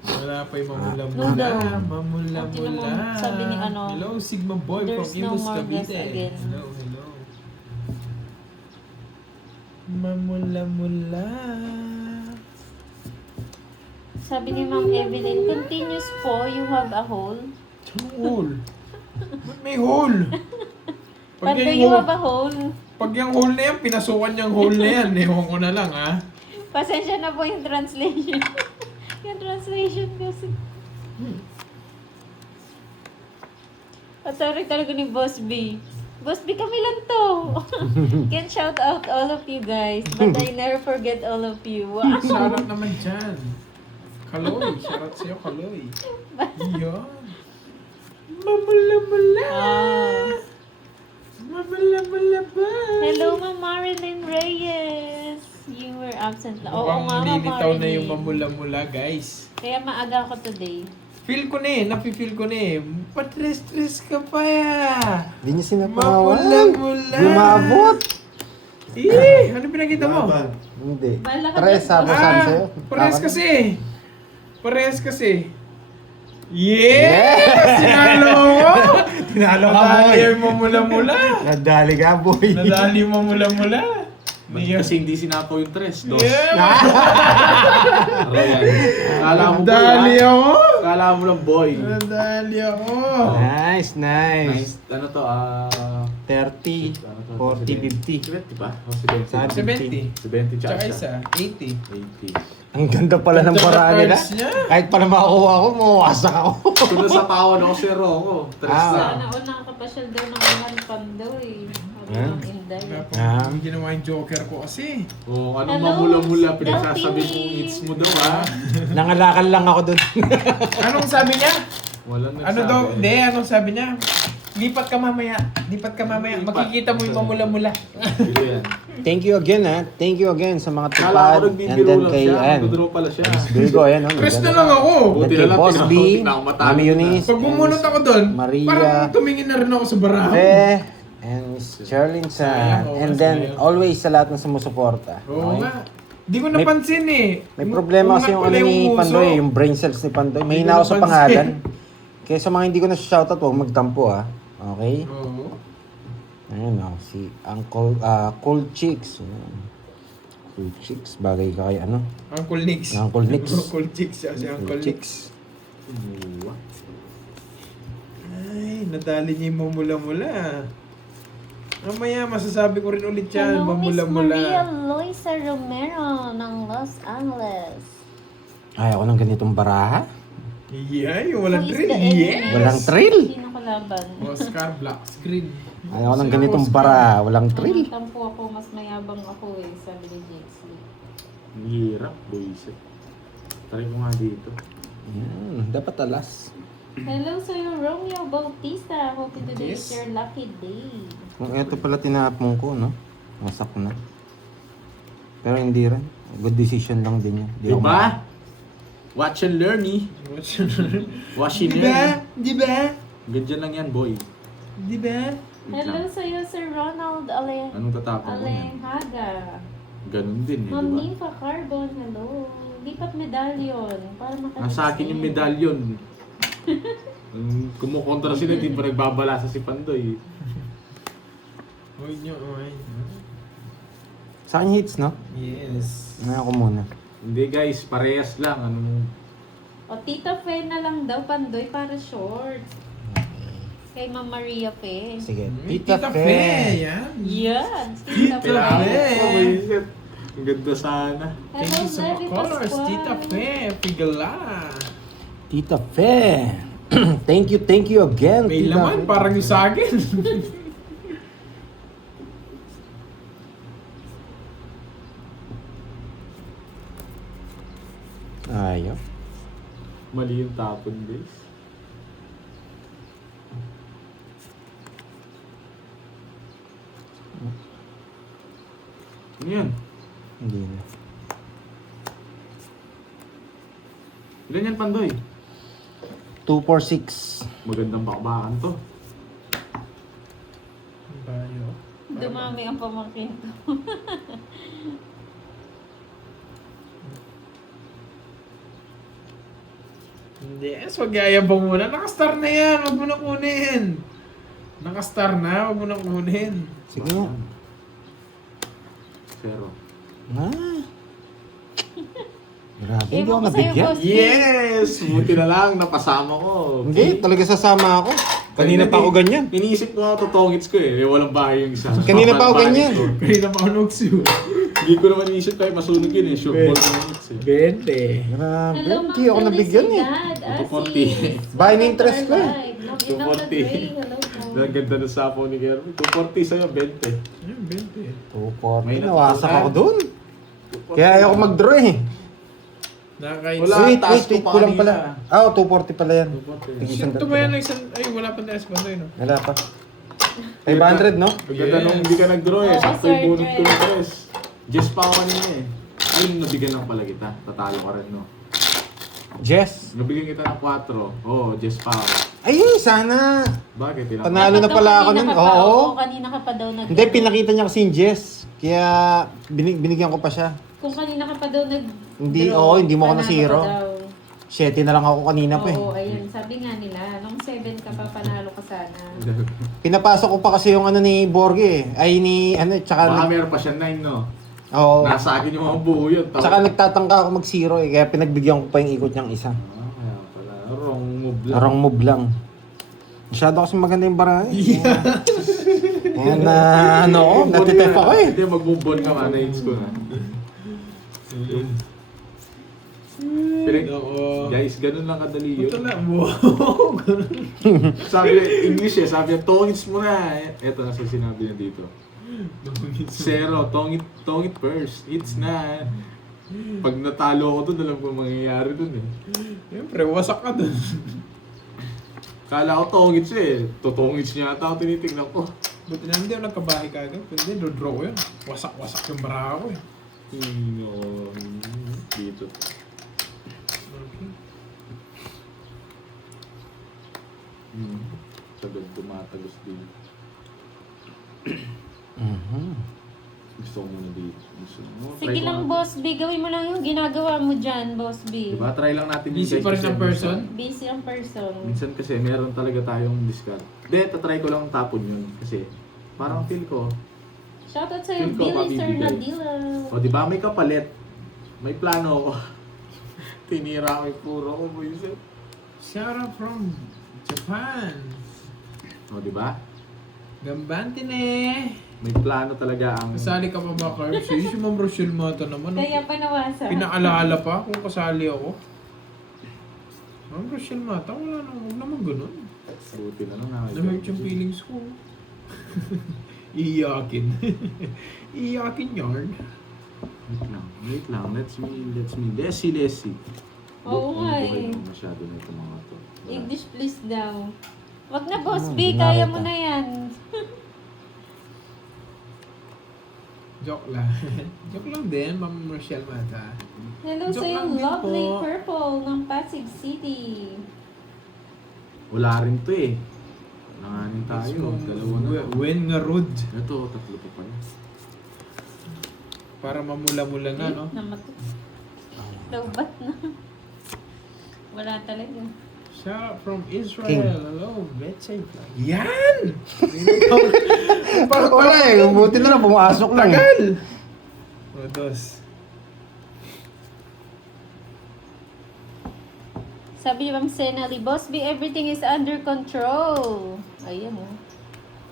Wala pa yung mamula-mula. Noodle. Mamula-mula. Sabi ni Hello, Sigma Boy from There's no Imus, more gas Cavite. again. Hello. Mamula-mula. Sabi ni Ma'am Evelyn, continuous po, you have a hole. Anong hole? Ba't may hole? But do you have a hole? Pag yung hole na yan, pinasukan yung hole na yan. Ewan ko na lang, ha? Pasensya na po yung translation. Yung translation kasi. Sorry talaga ni Boss B. Boss B, kami lang to. Can shout out all of you guys, but I never forget all of you. Wow. Shoutout naman dyan. Kaloy. Shoutout sa'yo, Kaloy. Yun. Mamula-mula. Mamula-mula ba? Hello, Ma'am Marilyn Reyes. You were absent lang. Oo nga, Mukhang Ma'am lilitaw na yung Marilyn. mamula-mula, guys. Kaya maaga ako today. Feel ko na eh. Napi-feel ko na eh. Patres-tres ka pa ya. Hindi niya sinapawan. Mamula-mula. Lumabot. Ano pinakita mo? Hindi. Bala ka Tres, dyan. sabi sa'yo. Parehas kasi. Parehas kasi. Yes! Tinalo ko! Tinalo ka, Nadali boy. yung mamula-mula. Nadali ka, boy. Nadali yung mamula-mula. Ba't kasi hindi sinapaw yung tres? Dos. Yeah! Ayan. Kala mo boy Nadali ha? ako! Kala mo lang boy. Nadali ako! Nice. Nice. Ano to? 30, 40, 50. 70 ba? O 70. 70. 70 Tsaka tsaka isa, 80. 80. Ang ganda pala ng Ganda paraan ng nila. cards niya. Kahit pala makukuha ko, mawawasak ako. Kung nasa tawon ako, zero ako. Tres Ah. na. Sana una kapasyal daw ng mga pando eh. Sabi Huh? ng Inday. Ah. Hindi ginawa yung joker ko kasi. O, anong Hello, mamula-mula? Pinagsasabi Delphine. mong hits mo daw ha? Nangalakal lang ako dun. Anong sabi niya? Walang nagsabi. Ano daw? Hindi, anong sabi niya? Lipat ka mamaya. Lipat ka mamaya. Lipat. Makikita mo yung mamula-mula. Bilo yan. Thank you again ha. Thank you again sa mga Kala ko tupad. And nagbibiro then lang kay siya. Ann. Nagdodraw pala siya. Virgo, ayan. Oh, Press na naganda. lang ako. And Buti kay na lang, Boss B, tinakot na ako matalo Mami na. Eunice, Pag bumunot ako doon, Maria. parang tumingin na rin ako sa barahan. And Miss Charlene Sayang, San. And oo, then, sayang. always sa lahat ng sumusuporta. Oo Okay? nga. Di ko napansin eh. May problema kasi yung ano ni Pandoy, yung brain cells ni Pandoy. May hina ako sa pangalan. Kaya sa mga hindi ko na shoutout, huwag magtampo ha. Okay? Oo. Ayun o, si Uncle, Cool Chicks. Ayan. Cool Chicks, bagay ka kay ano? Uncle Nix. Uncle Nix. Uncle Chicks siya, si Uncle Uncle Nix. What? Ay, nadali niya yung mamula-mula. Mamaya, masasabi ko rin ulit yan, Hello, Miss Maria mamula-mula. Loisa Romero ng Los Angeles. Ayaw ko ng ganitong baraha. Yeah, yung walang Who is drill. the enemy? Yes! Walang thrill. Sino kalaban? Oscar Black Screen. Ayaw ko ng ganitong baraha. Walang thrill. Tampo ako, mas mayabang ako eh, sabi ni Jexley. Ang hirap, buisit. Try ko nga dito. Yan, dapat alas. Hello sa'yo, Romeo Bautista. Hoping today is Yes. your lucky day. Kung ito pala tinapon ko, no? Masak na. Pero hindi rin. Good decision lang din yun. Di ako Diba? Watch and learn eh. Watch and learn. Di ba? Ganyan lang yan, boy. Di ba? Hello sa'yo, Sir Ronald Anong tatapon ko yan? Alenghaga. Ganun din eh, Ma'am di ba? Nympha Carbon, hello. Lipat medallion. Para makatapos. Nasa akin yung medalyon. Kumukontra sila, di pa nagbabalasa si Pandoy. Huwag niyo, oy. Sa akin hits, no? Yes. Ngayon ko muna. Hindi guys, parehas lang. Ano, O Tita Fe na lang daw, Pandoy, para short. Kay Ma'am Maria Fe. Sige. Tita Fe, yan. Yan, Tita Fe. Tita Fe. Oh, buisit. Ang ganda sana. Thank Hello, you so Debbie much, Pascual. Tita Fe. Pigala. Tita Fe. Thank you again, May Tita laman, Fe. parang yung sa akin. Ayaw. Mali yung tapon guys. Ano yan? Hindi na. Ilan yan, Pandoy? 246. Magandang bakbakan to. Bayo. Dumami ang pamangkin ko. Hindi, wag yayabang muna. Nakastar na yan, wag mo na kunin. Nakastar na, wag mo na kunin. Sige nga. Zero. Ah. Grabe, Eh, hindi ako baka sa'yo, nabigyan. boss. Yes! Buti na lang, napasama ko. Hindi, talaga sasama ako. Kanina pa ako ganyan. Iniisip ko nga totongits ko eh. Walang bahay yung isa. Kanina pa ako Bahay ganyan. ko. Kanina pa ako nagsiyo. Hindi ko naman iniisip kayo masunog yun eh. Sure ball tongits eh. 20. Grabe, Hello, hindi ako nabigyan eh. Asis. 240. Bahay na interest ko eh. 240. Hello po. Ang ganda ng sapo ni Kerwin. 240 sa'yo, 20. Ayun, 20. 240, May nawasak natutunan. ako dun. Kaya ayaw ko mag-draw eh. Nakakait. Wala. Wait, taas ko pa kulang kanina. pala. Ah, 240 pala yan. 240. Sino tumayan na isang... Ay, wala pa na S-Bandoy, no? Wala pa. 500, no? Ang ganda nung hindi ka nag-draw eh. Oo, Sakto Sir yung bunot ko Dre. ng press. Just pa ako kanina eh. Ayun, nabigyan lang pala kita. Tatalo ka rin, no? Jess. Nabigyan kita ng 4. Oo, just pa ako. Ayun, sana. Bakit? Panalo na pala ako nun. Oo. Kanina ka pa daw nag... Hindi, pinakita niya kasi yung Jess. Kaya binigyan ko pa siya. Kung kanina ka pa daw nag... Hindi, draw, oo, hindi mo ako panalo na-zero. ka daw. 7 na lang ako kanina pa eh. Oo, ayun. Sabi nga nila, nung 7 ka pa, panalo ka sana. Pinapasok ko pa kasi yung ano ni Borge eh. Ay ni ano, Baka tsaka... meron pa siya 9, no? Oo. Nasa akin yung mga buo yun. Tsaka nagtatangka ako mag-0 eh. Kaya pinagbigyan ko pa yung ikot niyang isa. Kaya pala. Wrong move lang. Wrong move lang. Masyado kasi maganda yung bara eh. Kaya na ano ko, natitef ako eh. Hindi, mag-move on ka man. Na-hits ko na. Oo. Guys, ganun lang kadali yun. Ito na, wow. Sabi English eh, sabi niya, tongits mo na. Eto, nasa sinabi niya dito. Zero, tongit first. Hits na. Pag natalo ko dun, alam ko mangyayari dun eh. Siyempre, wasak ka dun. Kala ko tongits eh. Totongits niya ata ako tinitignan ko. Buti na hindi ako nagkabahay kagad. Hindi, do-draw ko yun. Wasak-wasak yung baraha ko eh. Dito. Okay. Sagad tumatagos din. Gusto ko muna dito. Gusto mo, try Sige ko lang, nga. Boss B. Gawin mo lang yung ginagawa mo dyan, Boss B. Diba? Try lang natin Busy guys, pa rin kasi ang person? Busy ang person. Minsan kasi meron talaga tayong discard. Hindi, tatry ko lang tapon yun. Kasi parang feel ko, Shoutout sa'yo, Feel ko Billy Sir mabibigay. Nadila. o di ba may kapalit. May plano ako. Tinira ko yung puro ko, boys. Shout out from Japan. O di ba? Gambante ne. May plano talaga ang... Kasali ka pa ba, Carl? Si Ma'am Rochelle Mata naman. Kaya pa nawasa. Pinaalala pa kung kasali ako. Ma'am Rochelle Mata, wala naman ganun. Buti na lang. Na-hurt yung feelings ko. Iyakin. Iyakin yarn. Wait lang. Let's me. Desi. Oo nga eh. Masyado na ito mga to. English please daw. Wag na, Boss Ano, B. hindi Kaya nakita. mo na yan. Joke lang. Joke lang din, Ma'am Rochelle Mata. Hello Joke sa'yo, lang din lovely po. purple ng Pasig City. Wala rin to eh. Nanganin tayo. Dalawa na. Wen nga rod. Ito, tatlo pa pala. Para mamula-mula na, no? Namatot. Lowbat na. Wala talaga. Shout from Israel. King. Hello, Betsy. Yan! Wala eh, buti na lang, pumasok lang. Tagal! Rodos. Sabi ni Ma'am Senali, Boss B, everything is under control. Ayan oh.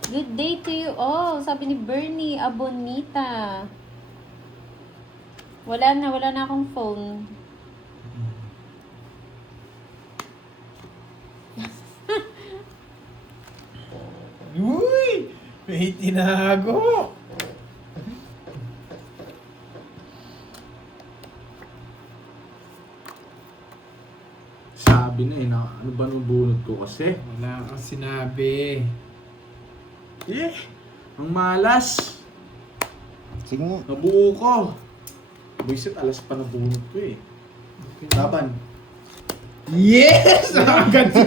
Good day to you all. Sabi ni Bernie Abonita. Wala na akong phone. Uy! May tinago! Sabi na eh, na, ano ba nung bunot ko kasi? Wala kang sinabi. Ang malas! Sige nga. Nabuo ko! Buisit, alas pa na bunot ko eh. Laban. Yes! Agad din!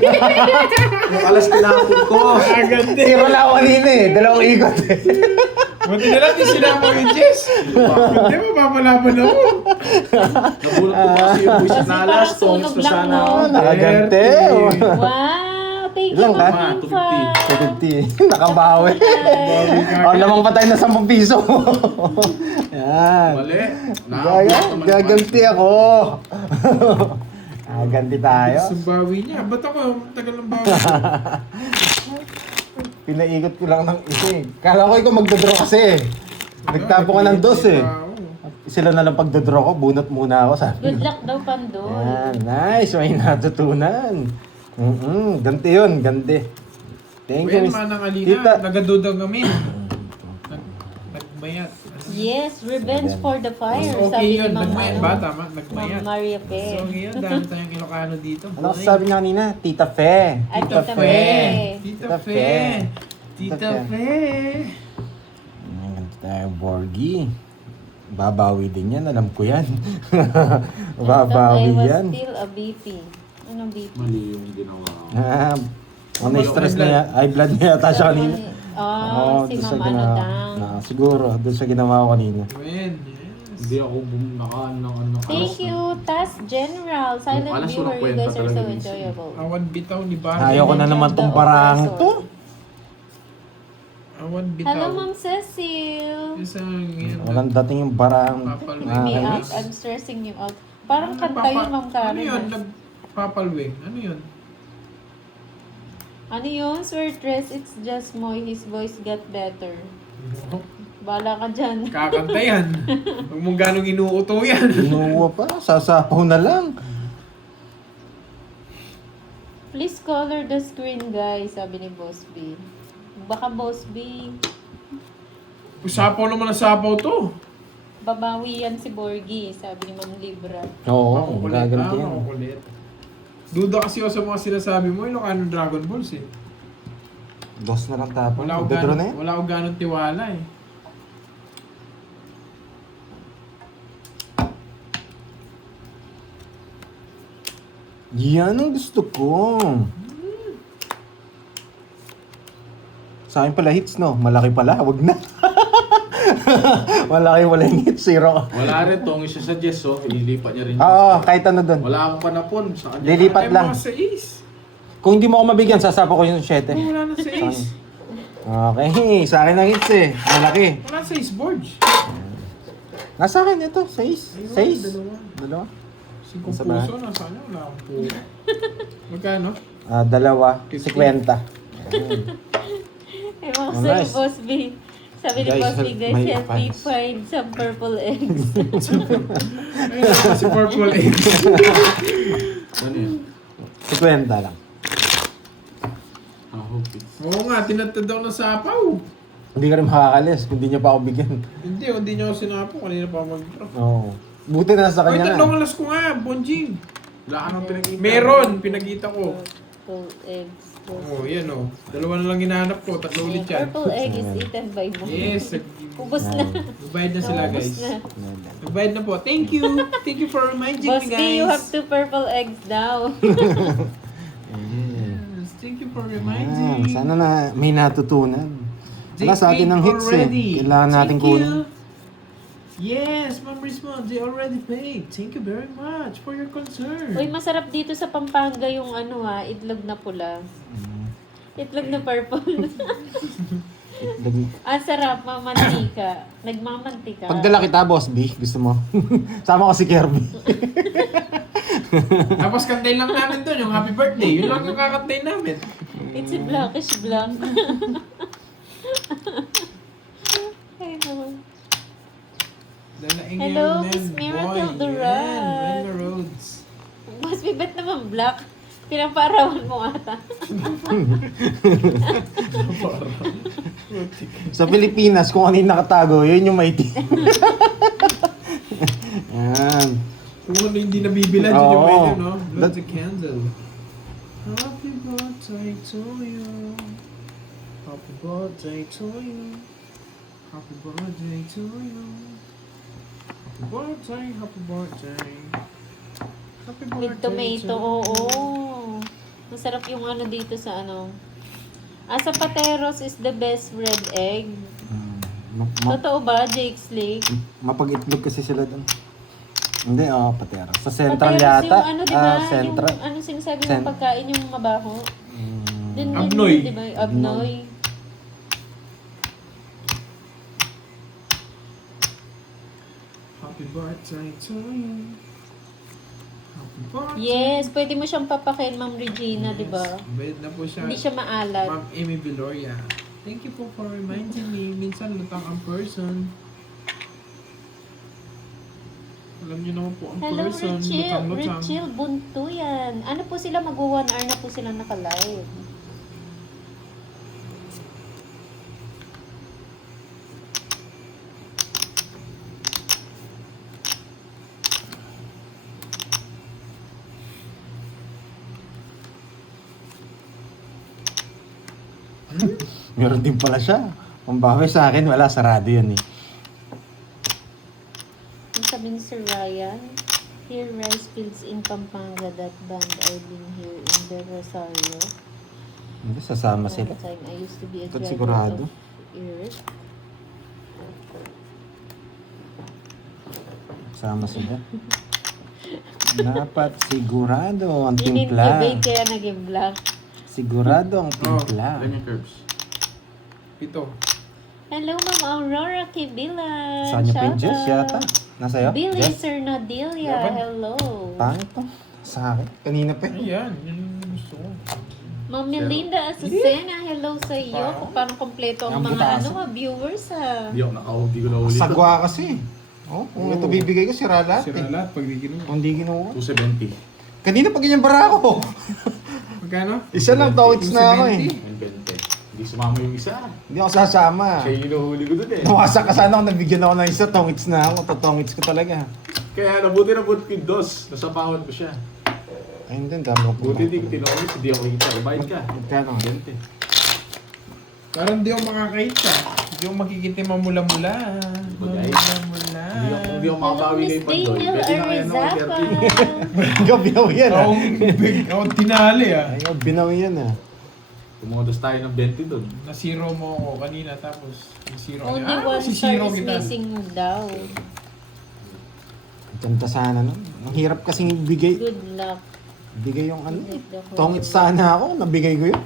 Yung alas tinapon ko! Agad Hindi, din! wala ako kanina eh. Dalawang ikot eh. Buti na lang di sinama yung Jess. Hindi mo, papalaban ako. Nabunot ko pa kasi yung buisit na alas. Kasi parang Tongs sunog na lang, sana no? ako. Nakagante. Wow! Thank you, Ilang ka? Ma'am Infa. 70. Nakabawi. O, lamang pa tayo na 10 piso. Yan. Mali. Nakabunot naman. Gaganti ako. Gaganti tayo. Sumbawi niya. Ba't ako? Tagal ng bawi. Pinaikot ko lang ng isa eh. Kala ko ikaw magdodraw kasi eh. Nagtapo ka ng dos eh. Sila na lang pagdodraw ko, bunot muna ako sabi. Good luck daw, Pandol. Yan, nice. May natutunan. Ganti yun, ganti. Thank you, Well, Miss manang Tita. alina. Nagadudang kami. Nagmayat. Yes, revenge for the fire. Okay Sabi yun. ni Ma'am, Nagmayat ano, ba? Tama? Ma'am Nagmayat. Maria So, Pe. ngayon, dami tayong Ilocano dito. Ano sabi niya kanina? Tita Fe. Ay, Tita Tita Fe. Fe. Tita Tita Fe. Fe. Tita Tita Fe. Ganti tayo, Borgie. Babawi din yan, alam ko yan. Babawi I was yan. still a BP. Anong BP? Mali yung ginawa ko. Na-stress na yan. High blood na yata siya kanina. Oh, si doon sa Ma'am ano ginawa- dang. siguro, doon sa ginawa ko kanina. Gwen, yes. Hindi ako naka-ano ng alas. Thank you, Task General. Silent Yung alas viewer, walang you kwenta guys are so talaga, enjoyable. Awan bitaw ni Barry. Ayaw ko na naman tong parang to. Awan bitaw. Hello, Ma'am Cecil. Isang yan. Walang dating yung parang... Papalwing. Me Ah, out. I'm stressing you out. Parang kanta yun, Ma'am Karen. Ano yun? Nagpapalwing. Ano yun? Ano yun? Swear dress, it's just Moy. His voice got better. Bala ka dyan. Kakanta yan. Huwag mong ganong inuuto yan. Inuwa pa, sasapaw na lang. Please color the screen, guys, sabi ni Boss B. Baka Boss B, Sapaw naman na sapaw to. babawi yan si Borgie, sabi ni Ma'am Libra. Oo, Makukulit. gaganti yan. Makukulit. Duda kasi ako sa mga sinasabi mo, Ilocano Dragon Balls eh. Dos na lang tapon. Wala ako Dadro na ganon, yan. wala ako ganon tiwala eh. Yan ang gusto ko. Sa akin pala hits, no? Malaki pala, wag na. Malaki pala yung hits, zero. Wala rin, tongi siya sa Jess, oh. Ililipat niya rin. Oo, kahit ano doon. Wala akong panapon. Sa kanya. Lilipat Ay, lang. mga sa ace. Kung hindi mo ako mabigyan, sasapa ko yung 7. Wala na sa ace. Okay, sa akin ang hits eh. Malaki. Wala sa ace board. Nasa akin ito, 6. 6. Dalawa. Dalawa. 5 Nasa puso, nasa kanya. Wala akong puso. Magkano? Dalawa, 50. Ay, mga Oh, sa'yo, nice. Boss B. Sabi ni Guys, Boss B, guys, may help me fans. find some purple eggs. Ayun, kasi purple ace. Ano yun? 50 lang. I hope it's... Oo nga, tinatad ako ng sapaw. Hindi ka rin makakalis kung hindi niya pa ako bigyan. Hindi niya ako sinapo. Kanina pa ako mag-drop. Oo. Buti na sa Ay, kanya tatlong na. alas ko nga, Bonjing. Wala ka nang pinakita. Meron, pinagkita ko. Purple eggs. Oh, yan oh. Dalawa na lang hinahanap ko, tatlo ulit yan. Purple egg is eaten by mo. Yes, Ubus na. nagbayad na sila Ubus guys. na. Nagbayad na po. Thank you. Thank you for reminding Boss me B, you have guys. 2 purple eggs now. Yes, thank you for Ayan, reminding. sana na may natutunan. They Wala sa atin paid ng hits already. eh. Kailangan natin Thank kunin. you. Yes, Ma'am Rismond, they already paid. Thank you very much for your concern. Uy, masarap dito sa Pampanga yung ano itlog na pula. Itlog na purple. Ang sarap, mamantika. Nagmamantika. Pagdala kita, Boss B, gusto mo? Sama ko si Kirby. Tapos kantayin lang namin doon yung happy birthday. Yun lang yung kakantayin namin. It's a blackish blank. Ay, no. Dalaing Hello, yan, Miss man, Miracle boy. Duran. Yan, Rena Rhodes. Mas bibet naman black. Pinaparawan mo ata. Sa Pilipinas, kung ano yung nakatago, yun yung maitim. Ayan. Kung ano hindi nabibilad, yun yung Oo. pwede, no? Blow That- the candle. Happy birthday to you. Happy birthday to you. Happy birthday to you. Happy birthday, happy birthday. Happy birthday With tomato, to you. oo. Masarap yung ano dito sa ano. Sa Pateros is the best red egg. Totoo ba, Jake's Lake? Mapag-itlog kasi sila doon. Hindi, Patera. Sa Central Pateros yata. yung ano, di ba? Central. Yung ano sinasabi Cent- ng pagkain yung mabaho. Dun, Abnoy. Di ba? Abnoy. Happy birthday to you. Happy birthday. Yes, pwede mo siyang papakin, Ma'am Regina, di ba? Bayad na po siya. Hindi siya maalat. Ma'am Amy Viloria. Thank you po for reminding me. Minsan lutang ang person. Alam niyo naman po ang Hello, person. Richil. Lutang-lutang. Richil Buntuyan. Ano po sila, mag-1 hour na po sila naka-live. Meron din pala siya. Pambawi sa akin, wala. Sarado yun eh. Ang sabi ni Sir Ryan, here rice fields in Pampanga that band I've been here in the Rosario. Hindi, sasama One sila. time I used to be a Ba't driver sigurado? of Earth. Sama sila. Dapat sigurado ang In-incubate timpla. kaya naging black. Sigurado ang timpla. Ganyan curves. Ito. Hello, Ma'am Aurora Kibilan. Saan niyo pa yung Shout Jess out. yata? Nasa'yo? Billy Jess? Sir Nadilia. Laban. Hello. Pangit to. Sa akin. Kanina pa eh. Ayan. Yan yung gusto ko. Ma'am Melinda Azucena, hello sa iyo. Kung paano kompleto ang Ang mga butaso. viewers ha. Hindi ko naulit. Sagwa kasi. Oh, kung ito bibigay ko, sira lahat Sira eh. lahat pag di kinuha. Kung di ginawa. 270. Kanina pa ganyan bara ako. Magkano? Isa lang, tawits na ako eh. 270. 20. Hindi sumama yung isa. Hindi ako sasama. Siya yung hinuhuli ko dun eh. Nawasak ka sana ako, nabigyan ako ng isa, tongits na ako. Totongits ko talaga. Kaya nabuti na buti ko yung dos. Nasapawan ko siya. Ay, hindi, dami ko. Buti hindi ko tinulis. Hindi ako kita. Ibayad ka. Magkano? 20. Parang di ako makakita. Hindi ako makikita mamula-mula. Bagay. Mamula-mula. Hindi ako Hello, makabawi Miss kay Pandoy. Daniel Pwede na kaya naman Arizapa. 30. Gabiyaw yan ah. Akong tinali ah. Ay, binaw yan ah. Pumodos tayo ng 20 doon. Na-zero mo ako kanina tapos na-zero Only niya. one star masisiro is kita. missing daw. Ganda sana no. Ang hirap kasing ibigay. Good luck. Bigay yung ano. With the whole- Tongit sana ako. Nabigay ko yun.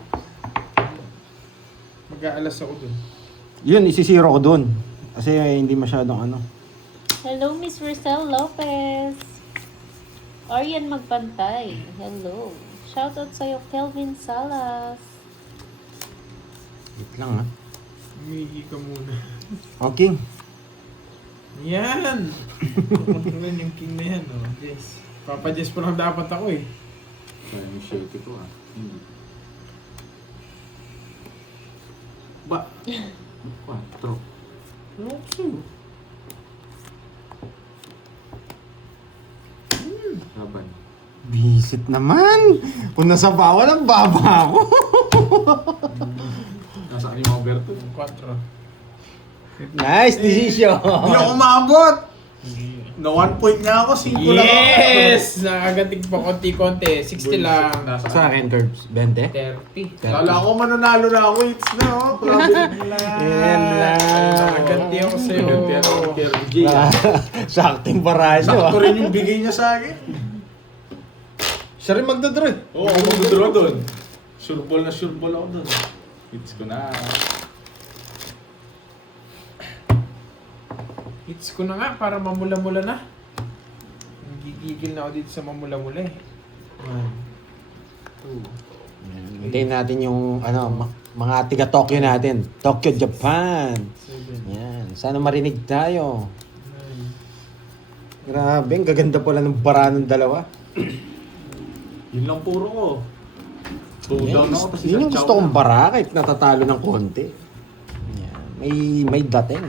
Mag-aalas ako dun. Yun, isisiro ko dun. Kasi hindi masyadong ano. Hello, Miss Rosel Lopez. Arian Magpantay. Hello. Shoutout sa'yo, Kelvin Salas. Wait lang ha. Umihi ka muna. Okay. Yan! Kukontrolin yung king na yan, oh. Yes. Papa Jess po lang dapat ako eh. Kaya yung shirty ko ah. Ba? 4. Ano ko sa'yo? Laban. Visit naman. Kung nasa bawal, ang baba ako. Nasaan yung mga Berto? 4. Nice decision. Hindi ako umabot! Na 1 point nga ako, 5 lang ako. Yes! Nakagating pa konti-konti. 60 lang. Nasa Sa akin, Curbs. 20? 30. Kala ko mananalo na ako, it's na oh. Grabe. Yan lang. Nakaganti ako sa'yo. Ganti ako kay RJ. Sakting barasyo Sakto rin yung bigay niya sa akin. Siya rin magdadraw eh. Oo, ako mag-draw doon. Sure ball ako doon. Hits ko na. Hits ko na nga para mamula-mula na. Nagigigil na ako dito sa mamula-mula eh. 1, 2, Hintayin natin yung ano, mga tiga Tokyo natin. Tokyo, Japan. 7, Yan. Sana marinig tayo. 9. Grabe, ang gaganda pala ng bara ng dalawa. Yun lang puro ko. Two down ako, tapos Yun yung isang gusto chow kong na. bara kahit natatalo ng konti. Yan. May dating.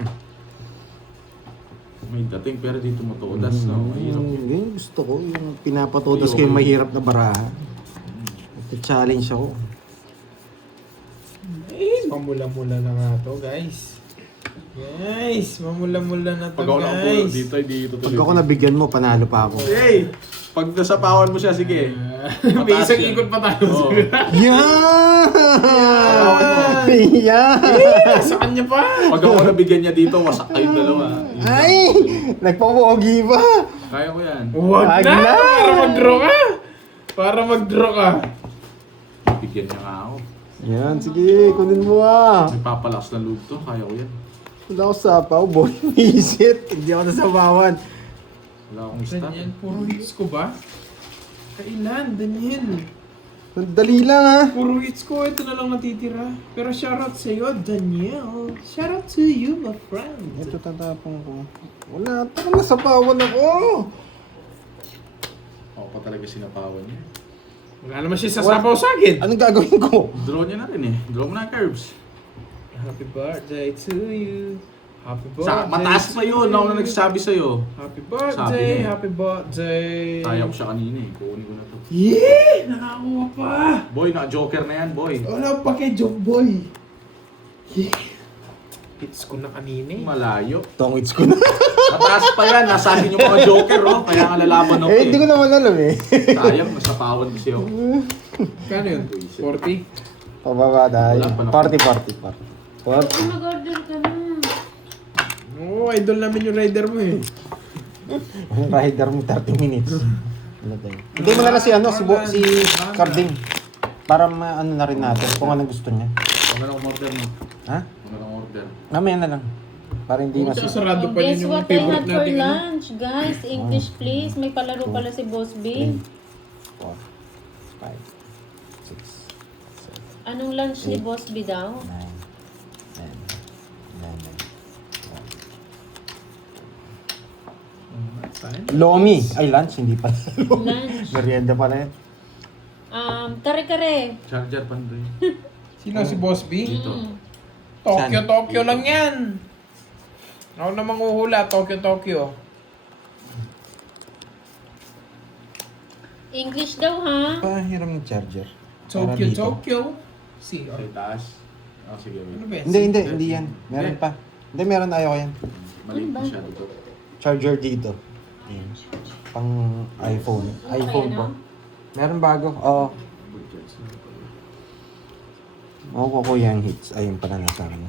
May dating pero dito matuodas. No? Mahirap yun. Yun yung gusto ko. Yung pinapatutos ko yung mahirap na barahan. Challenge ako. Eh, mamula-mula na nga to, guys. Guys, mamula-mula na to, Pag ako nakapulog guys. dito, hindi ito Pag ako nabigyan mo, panalo pa ako. Hey! Pag nasapawan mo siya, sige. May Mataas isang yan. ikot pa tayo. Oo. Yan! Yan! Sa kanya pa. Pag ako nabigyan niya dito, wasak kayong dalawa. Ay! Nagpapogi ba? Kaya ko yan. Huwag Wag na! na! Para mag-draw ka! Para mag-draw ka. Bigyan niya nga ako. Yan, sige, kunin mo ah. Nagpapalakas ng loob to, kaya ko yan. Wala ako sapaw, boy. Visit. Hindi ako nasabawan. Wala akong stat. Daniel, puro hits ko ba? Kailan, Daniel? Dali lang ah. Puro hits ko, ito na lang natitira. Pero shoutout sa'yo, Daniel. Shoutout to you, my friend. Ito tatapong ko. Wala, parang nasapawan ako. Ako pa talaga sinapawan niya. Wala naman siya sasapaw sa akin. Anong gagawin ko? Draw niya na rin eh. Draw mo na curves. Happy birthday to you. Happy birthday. Sa mataas pa yun. Ako na nagsasabi sa'yo. Happy Sabi birthday, niya eh. happy birthday. Kaya ko siya kanina eh. Kukunin ko na to. Yeah! Nakakuha pa. Boy, naka-joker na yan, boy. Wala pa kay Joke Boy. Yeah. Hits ko na kanina eh. Malayo. Tongits ko na. Mataas pa yan. Nasa atin yung mga joker, oh. Kaya nga lalaban ako Eh, hindi ko eh. naman alam eh. Sayang, nasapawan kasi ako. Kano yun? 40? Pababa dahil. Wala pa na. 40. Mag-order ka na. Oo, idol namin yung rider mo eh. Ang rider mo 30 minutes. Ano tayo? Hindi mo na lang si ano, si Carding. Para ano na rin natin kung anong gusto niya. Huwag na lang order mo. Ha? Huwag na lang order. Mamaya na lang. Para hindi Kung mas... sarado Oh, pa guess yun yung what I favorite had for natin. Ano? lunch, guys? English, please. May palaro pala si Boss B. 4, 5, 6, Anong lunch ni Boss B daw? 9, 10, 11, 12. Lomi! Ay, lunch. Hindi pala. Lunch. Merienda pala yan. Kare-kare. Charger pandoy. Sino si Boss B? Dito. Tokyo lang yan. Ako na manguhula, Tokyo. English daw, ha? Pahiram ng charger. Para dito. Tokyo. Si, Sa itaas. Oh, sige. ano wait. ba yan? Hindi yan. Meron pa. Hindi, meron ayaw yan. Maliit Ano ba? masyado to. Charger dito. Ayan. Pang iPhone. iPhone Kaya ba? na? Meron bago. Oo. Oo, ko yung hits. Ayun pala nasa akin.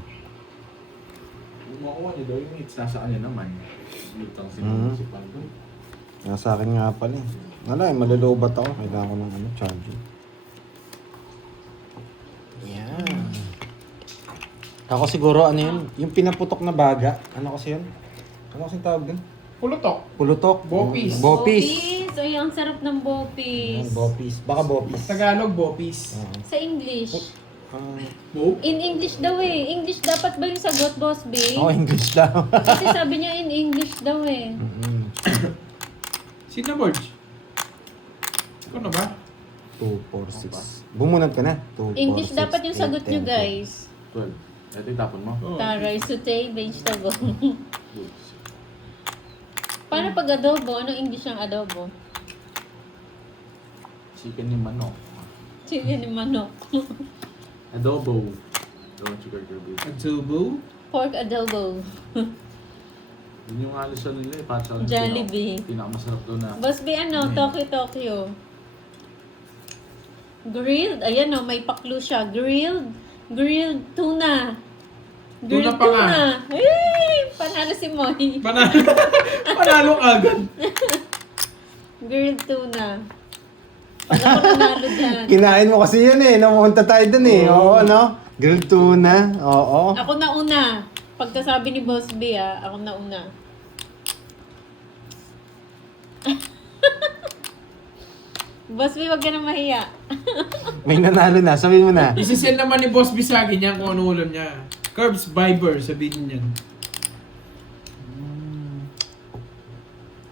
Kung makuha niyo daw yung hits, nasa kanya naman. Lutang Mhm. sinisipan ko. Nasa akin nga pala eh. Wala eh, malulubat ako. Kailangan ko ng charger. Yan. Ako siguro, ano yun? Yung pinaputok na baga. Ano kasi yun? Ano kasi tawag din? Pulutok. Pulutok. Bopis. Bopis. Ay, ang sarap ng Yan, bopis. bopis. Baka bopis. Tagalog, bopis. Oo. Sa English. Ah, Bo? In English daw eh. English dapat ba yung sagot, Boss B? English daw. Kasi sabi niya in English daw eh. Mm-mm. Sino Borge? Ikaw na ba? 2, 4, 6. Bumunod ka na. 2, 4, English 6, dapat yung sagot 8, niyo, 10, guys. 12. Ito yung tapon mo. Oh. Taray, sute, vegetable. Good. Paano pag adobo? Anong English ang adobo? Chicken ni manok. Chicken ni manok. Adobo. Don't you garbage. Adobo? Pork adobo. Yun yung halos sa nila eh. Parang Jollibee. Pinakamasarap doon na. Boss B, ano? Tokyo. Grilled. Ayan o, may paklu siya. Grilled tuna. Tuna pa nga. Ay, panalo si Moy. Panalo. Panalo agad. Grilled tuna. Pag ako nanalo dyan. Kinain mo kasi yun eh. Namunta tayo dun eh. Oo, no? Grilled tuna. Oo. Ako na una. Pagkasabi ni Boss B, ako na una. Boss B, wag ka na mahiya. May nanalo na. Sabihin mo na. Isisend naman ni Boss B sa akin yan kung ano ulam niya. Curbs Viber, sabihin niyan.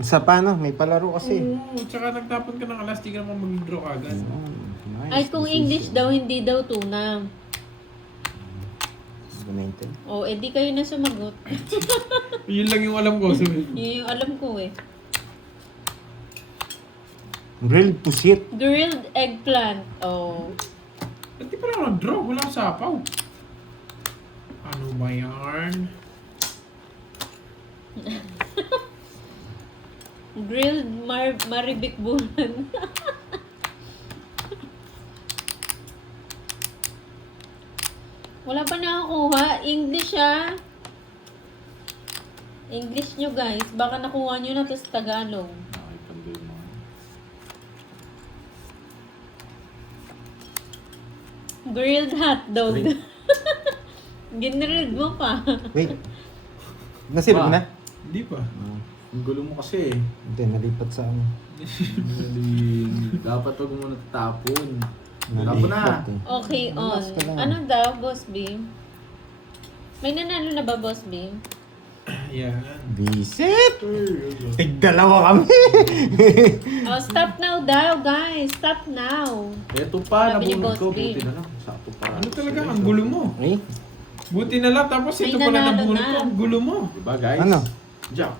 Sa paano? May palaro kasi. Oo, tsaka nagtapon ka ng alas, di ka naman mag-draw agad. Nice. Ay, kung English daw, hindi daw tuna. Gamitin. O, edi kayo na sumagot. Yun lang yung alam ko. Sabihin. Yun yung alam ko eh. Grilled pusit. Grilled eggplant. Oh. Ba't di pa lang nag-draw? Wala akong sapaw. Ano ba yarn? Grilled maribik bulan. Wala pa nakakuha. English English nyo guys. Baka nakuha nyo na tapos Tagalog. Nakikanda yung mga. Grilled hotdog. Grilled. Ginrilled mo pa. Wait. Nasilip Pa. na? Hindi pa. Ang gulo mo kasi eh. Hindi, nalipat sa ano. Dapat wag mo natatapon. Tapon na. Nalipat eh. Okay, on. Relax ka lang. Ano daw, Boss B? May nanalo na ba, Boss B? Yan. Visit! Tig-dalawa kami! Oh, stop now daw, guys. Stop now. Ito pa, Sabi ni nabunod ko. Boss B. Buti na lang. Sakto pa. Ano talaga? Ang gulo mo. Eh? Buti na lang. Tapos May ito pala nanalo nabunod na. ko. Ang gulo mo. Diba guys? Ano? Jack.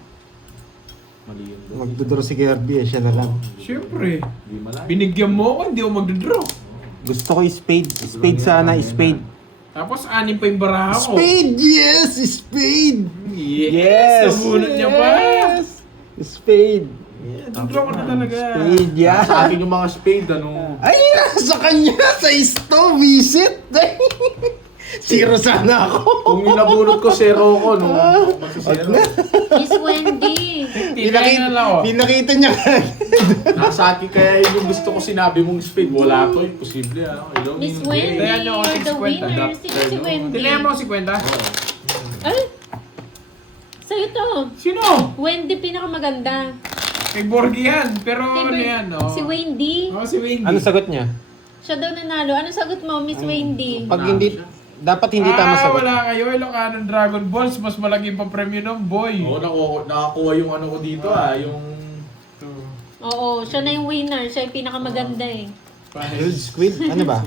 Mali yun doon. Magdodoro si Kirby eh, siya na lang. Siyempre. Hindi malay. Binigyan mo ako, hindi ako magdodraw. Gusto ko yung spade. Spade sana, spade. Tapos anim pa yung baraha ko. Spade! Yes! Spade! Yes! Nabunod niya pa. Yes! Spade! Yeah, dodraw ko na talaga. Spade, yeah! Sa akin yung mga spade, ano? Ay, nasa kanya! Sa isto! Visit! Zero sana ako! Kung inabunod ko, zero ko, no? Wag Magsisero. na! Miss Wendy. Pinakita lang ako. Pinakita niya Nasa akin kaya yung gusto ko sinabi mong spade. Wala to, imposible, ano? Hello, Miss Ninong Wendy, Jay. Kaya niyo ako you're the 6.50. winner. Sino si Wendy? Tinayan mo ako si Kwenta? Oo. Ay! Sa'yo to. Sino? Wendy pinakamaganda. Kay Borgie yan. Pero ano Siyempre, yan, no? Si Wendy. Oo, si Wendy. Ano sagot niya? Siya daw nanalo. Ano sagot mo, Miss Wendy? Pag hindi, dapat hindi tama sagot. Wala kayo. Ilocano Dragon Balls. Mas malaki pa premyo ng boy. Oo, nakakuha yung ano ko dito, yung... Ito. Oo, siya na yung winner. Siya yung pinakamaganda eh. Grilled squid? Ano ba?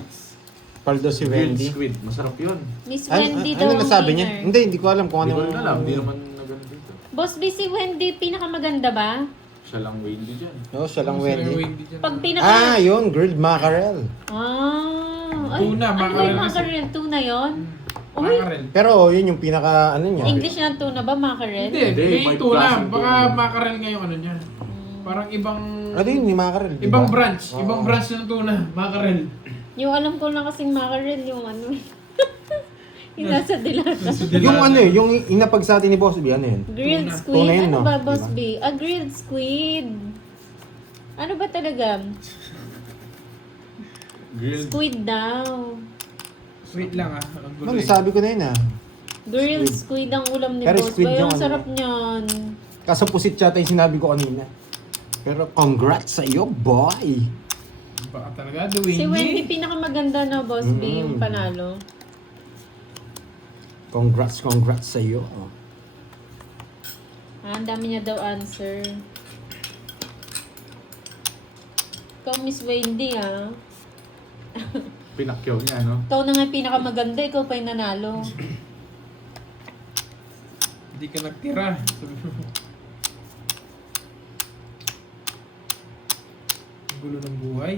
Paldo si Grilled Wendy. squid. Masarap yun. Miss Ano, Wendy ano daw ang nasabi niya? winner. Hindi ko alam kung Hindi ano. ko rin alam. Hindi naman nagano dito. Boss B, si Wendy pinakamaganda ba? Siya lang Wendy dyan. Oo, siya lang Sila Wendy. dyan. Pag pinaka... Ah, yun. Grilled mackerel. Ay, Tuna, ano ba mackerel yung kasi. mackerel? Tuna yun? Uy, Mackerel. Pero yun yung pinaka ano niya. English ng tuna ba, mackerel? Hindi, Hindi, may may tuna. klaseng Baka tuna. mackerel nga yung ano niya. Parang ibang... Ano yun, yung mackerel? di Ibang ba? branch. Oo. Ibang branch ng tuna. Mackerel. Yung alam ko lang kasing mackerel, yung ano eh. Yung nasa dilata. Yung ano eh, yung inapag sa atin ni Boss B, ano yun? Grilled Tuna. squid. Tuna yun, Ano no? ba, Boss Diba? B? Grilled squid. Ano ba talaga? Grilled. Squid daw. Wait lang ah. Ang gulo Ano, eh. sabi ko na yun ah. Grilled squid ang ulam ni Pero Boss squid B. yung Ang ano. sarap niyan. Kaso pusit yata yung sinabi ko kanina. Pero congrats sa iyo, boy! Baka talaga, the Si Wendy Wendy. pinakamaganda na Boss B yung panalo. Congrats sa iyo. Ang dami niya daw answer. Ikaw, Miss Wendy, ah. Pinakyaw niya, no? Ikaw na nga yung pinakamaganda, ikaw pa yung nanalo. Hindi ka nagtira. Sabi mo. Ang gulo ng buhay.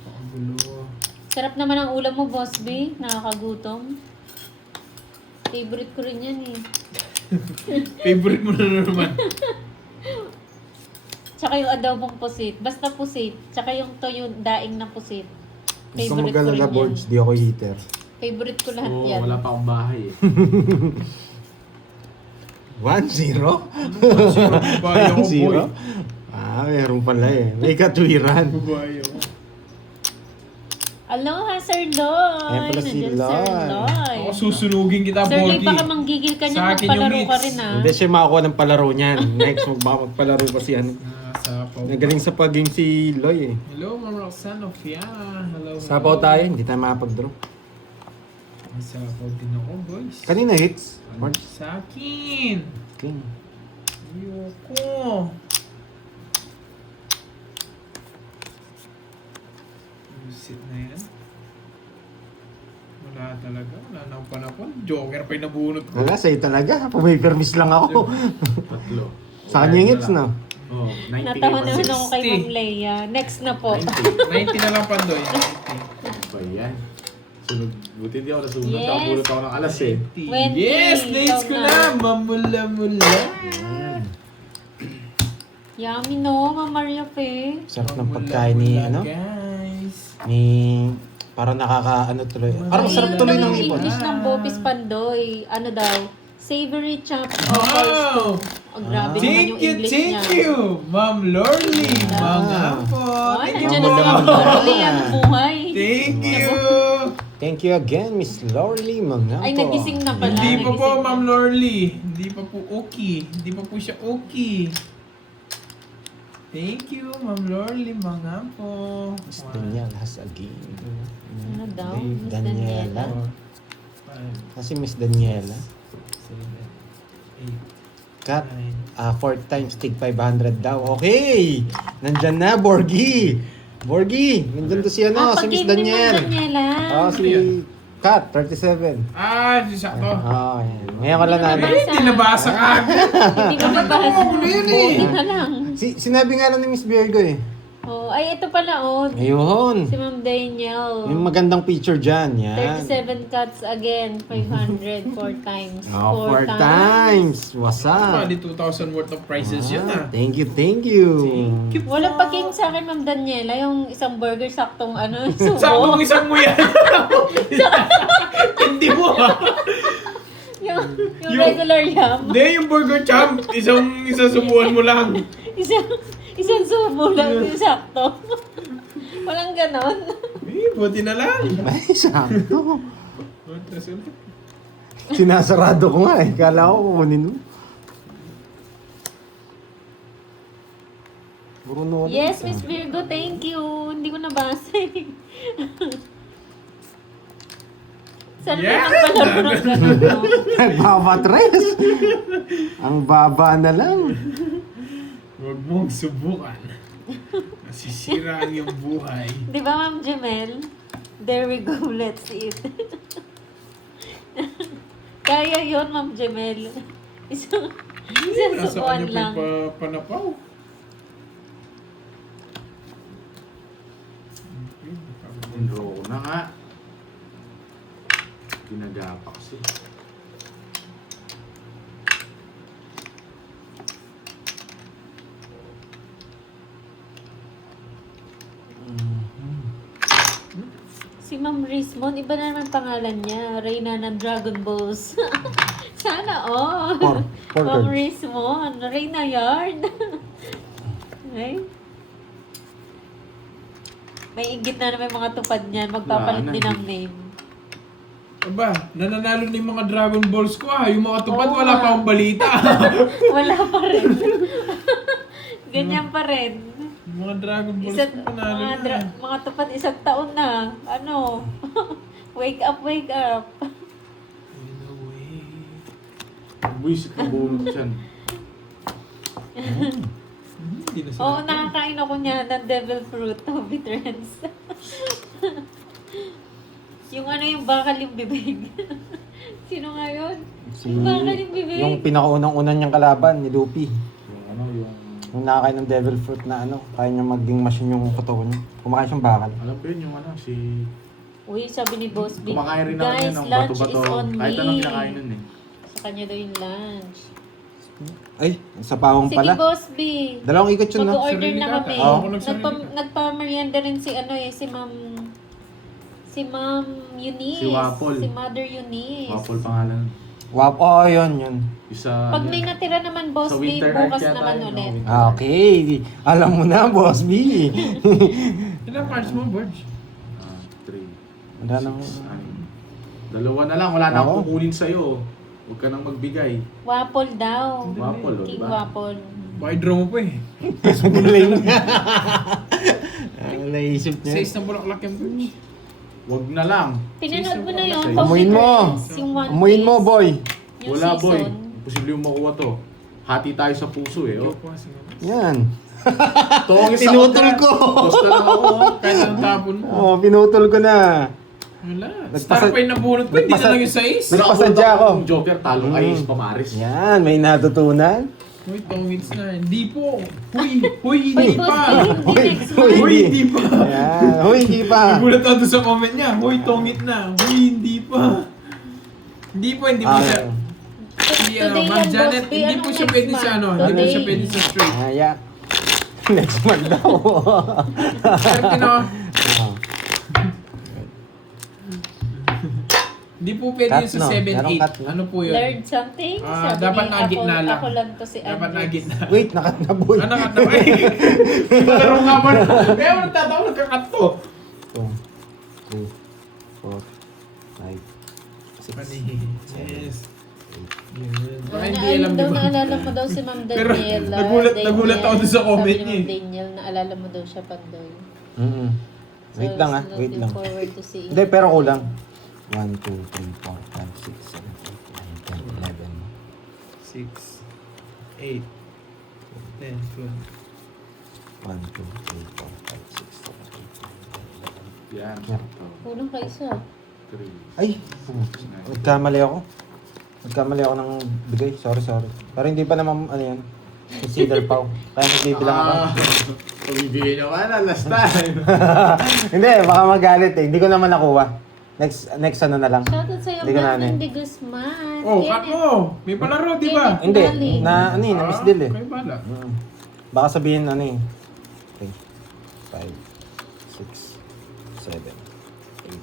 Pakagulo. Sarap naman ang ulam mo, Boss B. Nakakagutom. Favorite ko rin yan eh. Favorite mo na naman. Tsaka yung adobong pusit. Basta pusit. Tsaka yung toyo daing na pusit. Gusto mo Favorite ko rin galala yan. boards, di ako heater. Favorite ko lahat Oo, yan. wala pa akong bahay eh. 1-0? Babae ako, boy. 1-0? Ah, meron pala eh. May katwiran. Babae ako. Aloha, Sir Loy! Ayan pala si Nandiyan, Loy. Sir Loy. Ako susunugin kita, Sir Loy, Borgie. baka manggigil ka Sa niya, akin yung magpalaro ka meats. rin ah. Hindi siya makakuha ng palaro niyan. Next, magpalaro pa si ano. Sapaw. Nagaling sa paging si Loy eh. Hello, Ma'am Roxanne of Hello. Sapaw tayo, hindi tayo makapag-draw. May sapaw din ako, boys. Kanina hits. Mark. Sa akin. King. Ayoko. Busit na yan. Wala talaga. Wala na akong panapon. Joker pa yung nabunot ko. Wala, sa'yo talaga. Pumipermis lang ako. Tatlo. Sa kanya yung hits na. Oo, 90 Natawa kayo naman pa. ako kay 60. Ma'am Leia. Next na po. 90. 90 na lang, Pandoy. 90. Ba yan? Sunod. Buti di ako nasunod. Yes. Nakabulot ako ng alas eh. 20. Yes! Nates ko Ikaw na! na. Mamula-mula! Yummy no, Ma'am Maria Fe. Sarap ng pagkain ni ano? Guys. Ni... Parang nakaka-ano tuloy. Parang masarap tuloy ng Yung ipon. English ng Bopis Pandoy. Ano daw? Savory chopped offals to. Wow! Oh, grabe naman Thank yung you, English thank niya. you! Ma'am Lorly! Mga po! Ay, Thank you nandiyan po! na si Ma'am Lorly. Ang buhay. Thank you! Thank you again, Miss Lorely Mangapo. Ay, nagising na pala. Hindi pa po, nagising na. Ma'am Lorly. Hindi pa po okay. Hindi pa po siya okay. Thank you, Ma'am Lorly. Mga po. Miss Daniel has again. Ano daw? Dave Miss Daniela. Daniela. Kasi Miss Daniela. 7, 8, Cut. 9. 4 times tig 500 daw. Okay! Nandyan na, Borgie! Borgie! Nandyan to si ano, si Miss pag-game ni Ma'am Daniel. Daniela. Si Kat, 37. Ah, di sakto. Yan. Ngayon ko lang na. Eh, hindi nabasa ka agad. Hindi ko nabasa. Ano yun eh? Buti na lang. Sinabi nga lang ni Miss Virgo eh. Oh, ay, ito pala, oh. Ayun. Si Ma'am Daniel. Yung magandang picture dyan. Yan. 37 cuts again. 500. 4 times. Oh, 4 times. What's up? Bali 2,000 worth of prizes yun ah. Thank you. Walang pag-game sa akin, Ma'am Daniela. Yung isang burger, saktong ano, Sakto subo. isang mo yan. Hindi mo ah. yung Yung- regular yam. Hindi, yung burger champ. Isang subuan mo lang. Isang subo lang yung sakto. Walang ganon. Eh, buti na lang. Ay, sakto. Sinasarado ko nga eh. Kala ko kukunin mo. Bruno. Yes, Miss Virgo, thank you. Hindi ko nabasa eh. Sana Yeah! yeah. palaro ng ganon, no? Nagbabatres. Ang baba na lang. Huwag mong subukan. Nasisira ang iyong buhay. Di ba, Ma'am Jamel? There we go, let's eat. Kaya yun, Ma'am Jamel. Isang Nasa subuan kanya lang. pa yung panapaw. Enro ko na nga. Ginagapak siya. Si Ma'am Rismon, iba na naman pangalan niya. Reyna ng Dragon Balls. Sana all. Four Ma'am cards. Rismon, Reyna Yarn. Ay. May inggit na naman mga tupad niyan. Magpapalit Wala na, din ng name. Aba, nananalo na yung mga Dragon Balls ko Yung mga tupad, Oo wala nga. pa akong balita. Wala pa rin. Ganyan pa rin. Yung mga Dragon Balls Isang, ko panalo mga, na. mga tupad, isang taon na. Ano? Wake up, wake up. In a way. Buisit na bunot yan. Hindi na sila. Oo, nakakain ako niya ng devil fruit of bitterness. Yung ano yung bakal yung bibig. Sino nga yun? Si, Yung bakal yung bibig. yung pinakaunang-unan niyang kalaban, ni Luffy. Yung ano, yung... Yung nakakain ng devil fruit na ano, kaya niya maging machine yung katawan niya. Kumakain siyang bakal. Alam ko yun, yung ano, si... Uy, sabi ni Boss B, Kumakain rin naman guys, yun ng lunch bato-bato. is on Kahit me. anong kinakain nun eh. Sa kanya daw yung lunch. Ay, sa pawang Sige, pala. Boss B. Dalawang ikot yun, no? Mag-order Sarili na ka, kami. oo, ako nagsarili ka. Nagpa-merienda rin si ano eh, si Ma'am Eunice. Si Wapol. Si Mother Eunice. Wapol pangalan. Wow, oh, yun. Isa... Pag may natira naman, Boss Sa B, winter bukas night yata naman yun, no? ulit. Winter Ah, okay. Alam mo na, Boss B. Ilang cards mo, Burge? 3. Wala nang... Dalawa na lang, wala na Oo. akong kukunin sa'yo. Huwag ka nang magbigay. Wapol daw. Wapol, o, King diba? Wapol. Baka i-draw mo pa eh. Galing. Ang naisip niya. 6 na bulaklak yung Burge. Huwag na lang. Pinanood mo na yun. Sa'yo. Amuyin mo. Yung One Amuyin mo, Piece. boy. Yung Wala boy. season. Imposible yung makuha to. Hati tayo sa puso eh. Oh. Yan. Tongis Pinutol ko. Basta lang ako. Oh. Kahit anong tapon mo. Oh, pinutol ko na. Wala. Nagpasa- Star pa yung nabunot ko, hindi na lang yung 6. Nagpasadya ako. Yung Joker, talong Mm. ayos pamaris. Yan, may natutunan. Uy, tongits na. Hindi po. Huy, Uy, hindi Boss pa. B, hindi next Uy, month. Huy, hindi pa. Yan. Huy, hindi pa. Nagulat ako doon sa comment niya. Huy, tongit na. Huy, hindi pa. Hindi po siya. Hindi, Today Ma'am yan, Janet, Boss B. hindi Anong po siya next pwede sa month? ano. Hindi po siya Today. pwede sa straight. Ayak. Next month daw. Pero tinawa, Oh. hindi po pwede Cut, yun sa no? 7, Merong cut, 8. no? Ano po yun? Learn something? Ah, Sabi dapat ni, nagitna lang. Ako lang to si Dapat Andres. nagit na. Wait, nakat na boy. Ano cut na? Ay, palaro nga ba na? Kaya mo nagtatawa, nagkakat to. 2, 3, 4, 5, 6, Yes. Yun. Baka Ano, hindi alam daw, di ba? naalala mo daw si Ma'am Pero, Daniela. nagulat ako dun sa comment Sabi ni niya eh. Ma'am Daniel, naalala mo daw siya Pandoy. Wait lang ah, wait lang. Looking forward to see Hindi, pero kulang. 1, 2, 3, 4, 5, 6, 7, 8, 9, 10, 11. 6, 8, 10, 12. 1, 2, 3, 4, 5, 6, 7, 8, 9, 10. Yan. Yeah. sakto. Kulang ka isa. 3. Ay! Nagkamali ako. Nagkamali ako ng bigay. Sorry. Pero hindi pa naman, ano yan, consider pa. Kaya nagbibilang ako. Pabibigay naman na last time. Hindi, baka magalit eh. Hindi ko naman nakuha. Next ano na lang. Shoutout sa'yo, Hindi ko na ano Brandon eh. de Guzman. Oh, cut mo! May palaro, di ba? Kenneth Hindi, Galing. na ano eh, na-miss deal eh. Kayo bala. Baka sabihin ano eh. 3, 5, 6, 7, 8,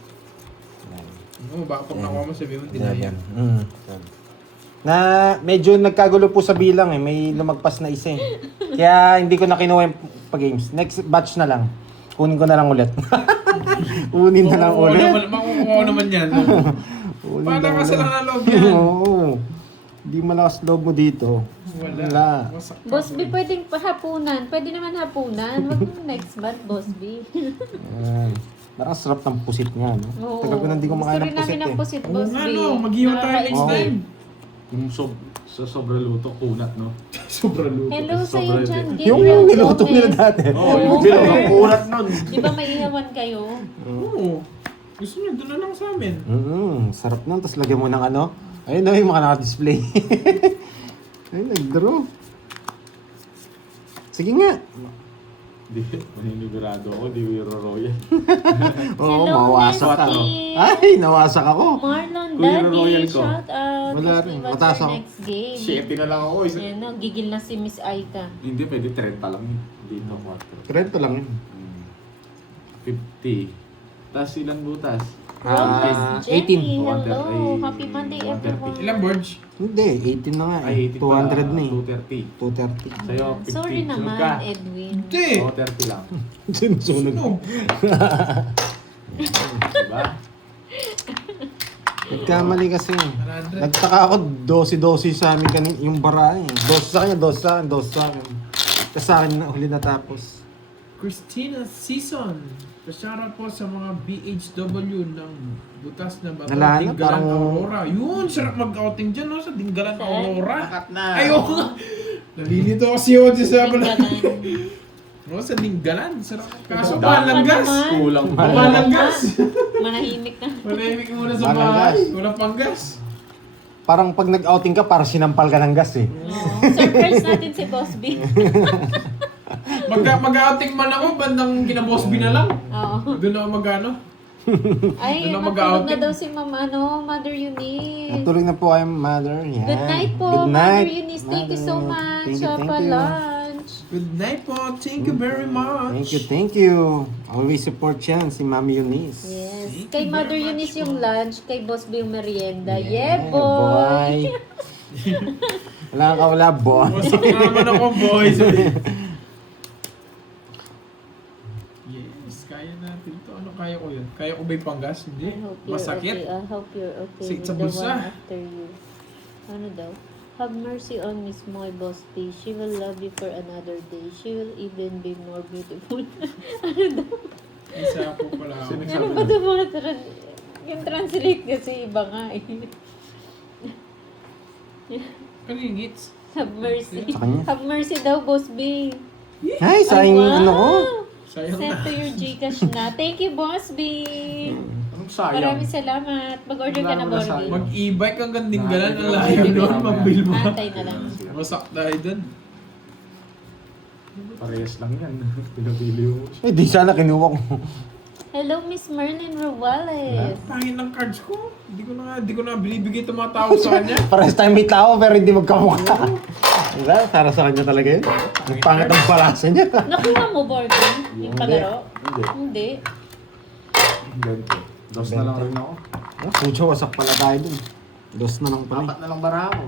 9, Oo, baka pag nakuha mo sabihin mo, dinayan. 11. Na medyo nagkagulo po sa bilang eh. May lumagpas na isa eh. Kaya hindi ko na kinuha yung pa-games. Next batch na lang. Kunin ko na lang ulit. Kunin na lang Oo, ulit. makukuha ko naman yan. Kunin Paano na ka ulit. sa lang loob yan? Oo. Hindi malakas loob mo dito. Wala. Wasak ka. Boss B, pwedeng hapunan. Pwede naman hapunan. Wag mo next month, Boss B. Ayan. Parang sarap ng pusit nga, no? Oo. Tagal ko na hindi kumakain ng Gusto rin pusit namin ng eh. pusit, Oo Boss nga, B. no. Maghiwa tayo next Oo. time. Yung sa sobra luto, kunat, no? Sobrang luto. Hello sa Sobrang iyo dyan, din. Yung Gabriel niluto Gomez. nila dati. Oo, yung Oo. bilog ang kunat nun. Di ba may ihawan kayo? Oo. Gusto niyo, doon na lang sa amin. Sarap nun. Tapos lagyan mo ng ano. Ayun na yung mga naka-display. Ayun, nag-draw. Sige nga. Di, maninigurado ako, di Wiro Royal. Oo, Hello, mawasak ka. Nesty. Ay, nawasak ako. Marlon, Kuya Daddy, Royal ko. shout out. Wala What's rin, what's mataas your ako. next game? 7 na lang ako. Isa. Ayan no, gigil na si Miss Aika. Hindi, pwede 30 lang yun. Dito, 4. 30 lang yun. 50. Tapos ilan butas? Rose 18. Jenny, hello. Ay, Happy Monday, 130. everyone. Ilang boards? Hindi, 18 na nga Ay, eh. 80 pala. 200 na eh. 230. 230. Sa'yo, 50. Sorry Sunod naman, ka. Edwin. Hindi. Oo, 30 lang. Sinusunog. Sunog. Diba? Nagkamali kasi. 100. Nagtaka ako, 12 sa amin kanin yung bara eh. 12 sa kanya, 12 sa akin, 12 sa akin. Kasi sa akin na huli natapos. Christina Season. Shoutout po sa mga BHW ng Butas na Bato. Wala na, Dinggalan parang- Aurora. Yun, sarap mag-outing dyan, no? Sa Dinggalan Saan? Aurora. Nakat na. Ayoko nga. Nalilito kasi ako dyan sa Tinggalan. No, sa Dinggalan. Sarap. Kaso Ito, mahal ng baka gas. naman. Kulang pa. Mahal ng gas. Manahimik na. Manahimik muna sa Mahal ng bahay. gas. Walang pang gas. Parang pag nag-outing ka, parang sinampal ka ng gas eh. Oo. Surprise natin si Boss B. Mag-outing man ako, bandang kina-boss B na lang. Oo. Doon ako mag-ano. Ay, Doon na natulog na mag-outing. daw si Mother Eunice. Natulog na po kayo, mother. Yan. Good night po, Good Mother night, Eunice. Thank you so mother. much Thank you, sa thank you. pa-lunch. Good night po. Thank you very much. Thank you. Always support yan, si Mami Eunice. Yes. Thank Kay you Mother very Eunice much, yung Mom. lunch, kay Boss B yung merienda. Yeah, boy! Wala ka wala, boy. Wasak na naman ako, boys. Yes, kaya natin to. Ano kaya ko yun? Kaya ko ba yung panggas? Hindi. I hope you're Masakit. okay. I hope you're okay Sakit with sa the bulsa. one after you. Ano daw? Have mercy on Miss Moy Boss B. She will love you for another day. She will even be more beautiful. Ano daw? Isa po pala ako. Sino- Ano ba daw mga yung translate kasi iba nga eh. Ano yung hits? Have mercy. Sa kanya. Have mercy daw, Boss B. Ay, sayang Ay, wow. ano ko. Sayang Send na. to your Gcash na. Thank you, Boss B. Anong sayang? Maraming salamat. Mag-order ka na, Wala mo na Boss B. sayang. Mag-e-bike hanggang Dinggalan. Ang Ay, layo ay, doon. ay, Mag-bill mo. Antay na lang. Wasak tayo doon. Parehas lang yan. Pinapili mo. Eh, di sana kinuha ko. Hello, Miss Merlin Ruales. Pangin ng cards ko. Hindi ko na binibigay itong mga tao sa kanya. Pares tayo may tao pero hindi magkamukha. Diba? Para sa kanya talaga yun. Ang pangit ang palasa niya. Nakuha mo, Borgen? Yung palaro? Hindi. Hindi. Ganito. Dos na lang rin ako. Oh, pucho, wasak pala tayo dun. Dos na lang pala. Apat na lang bara ako.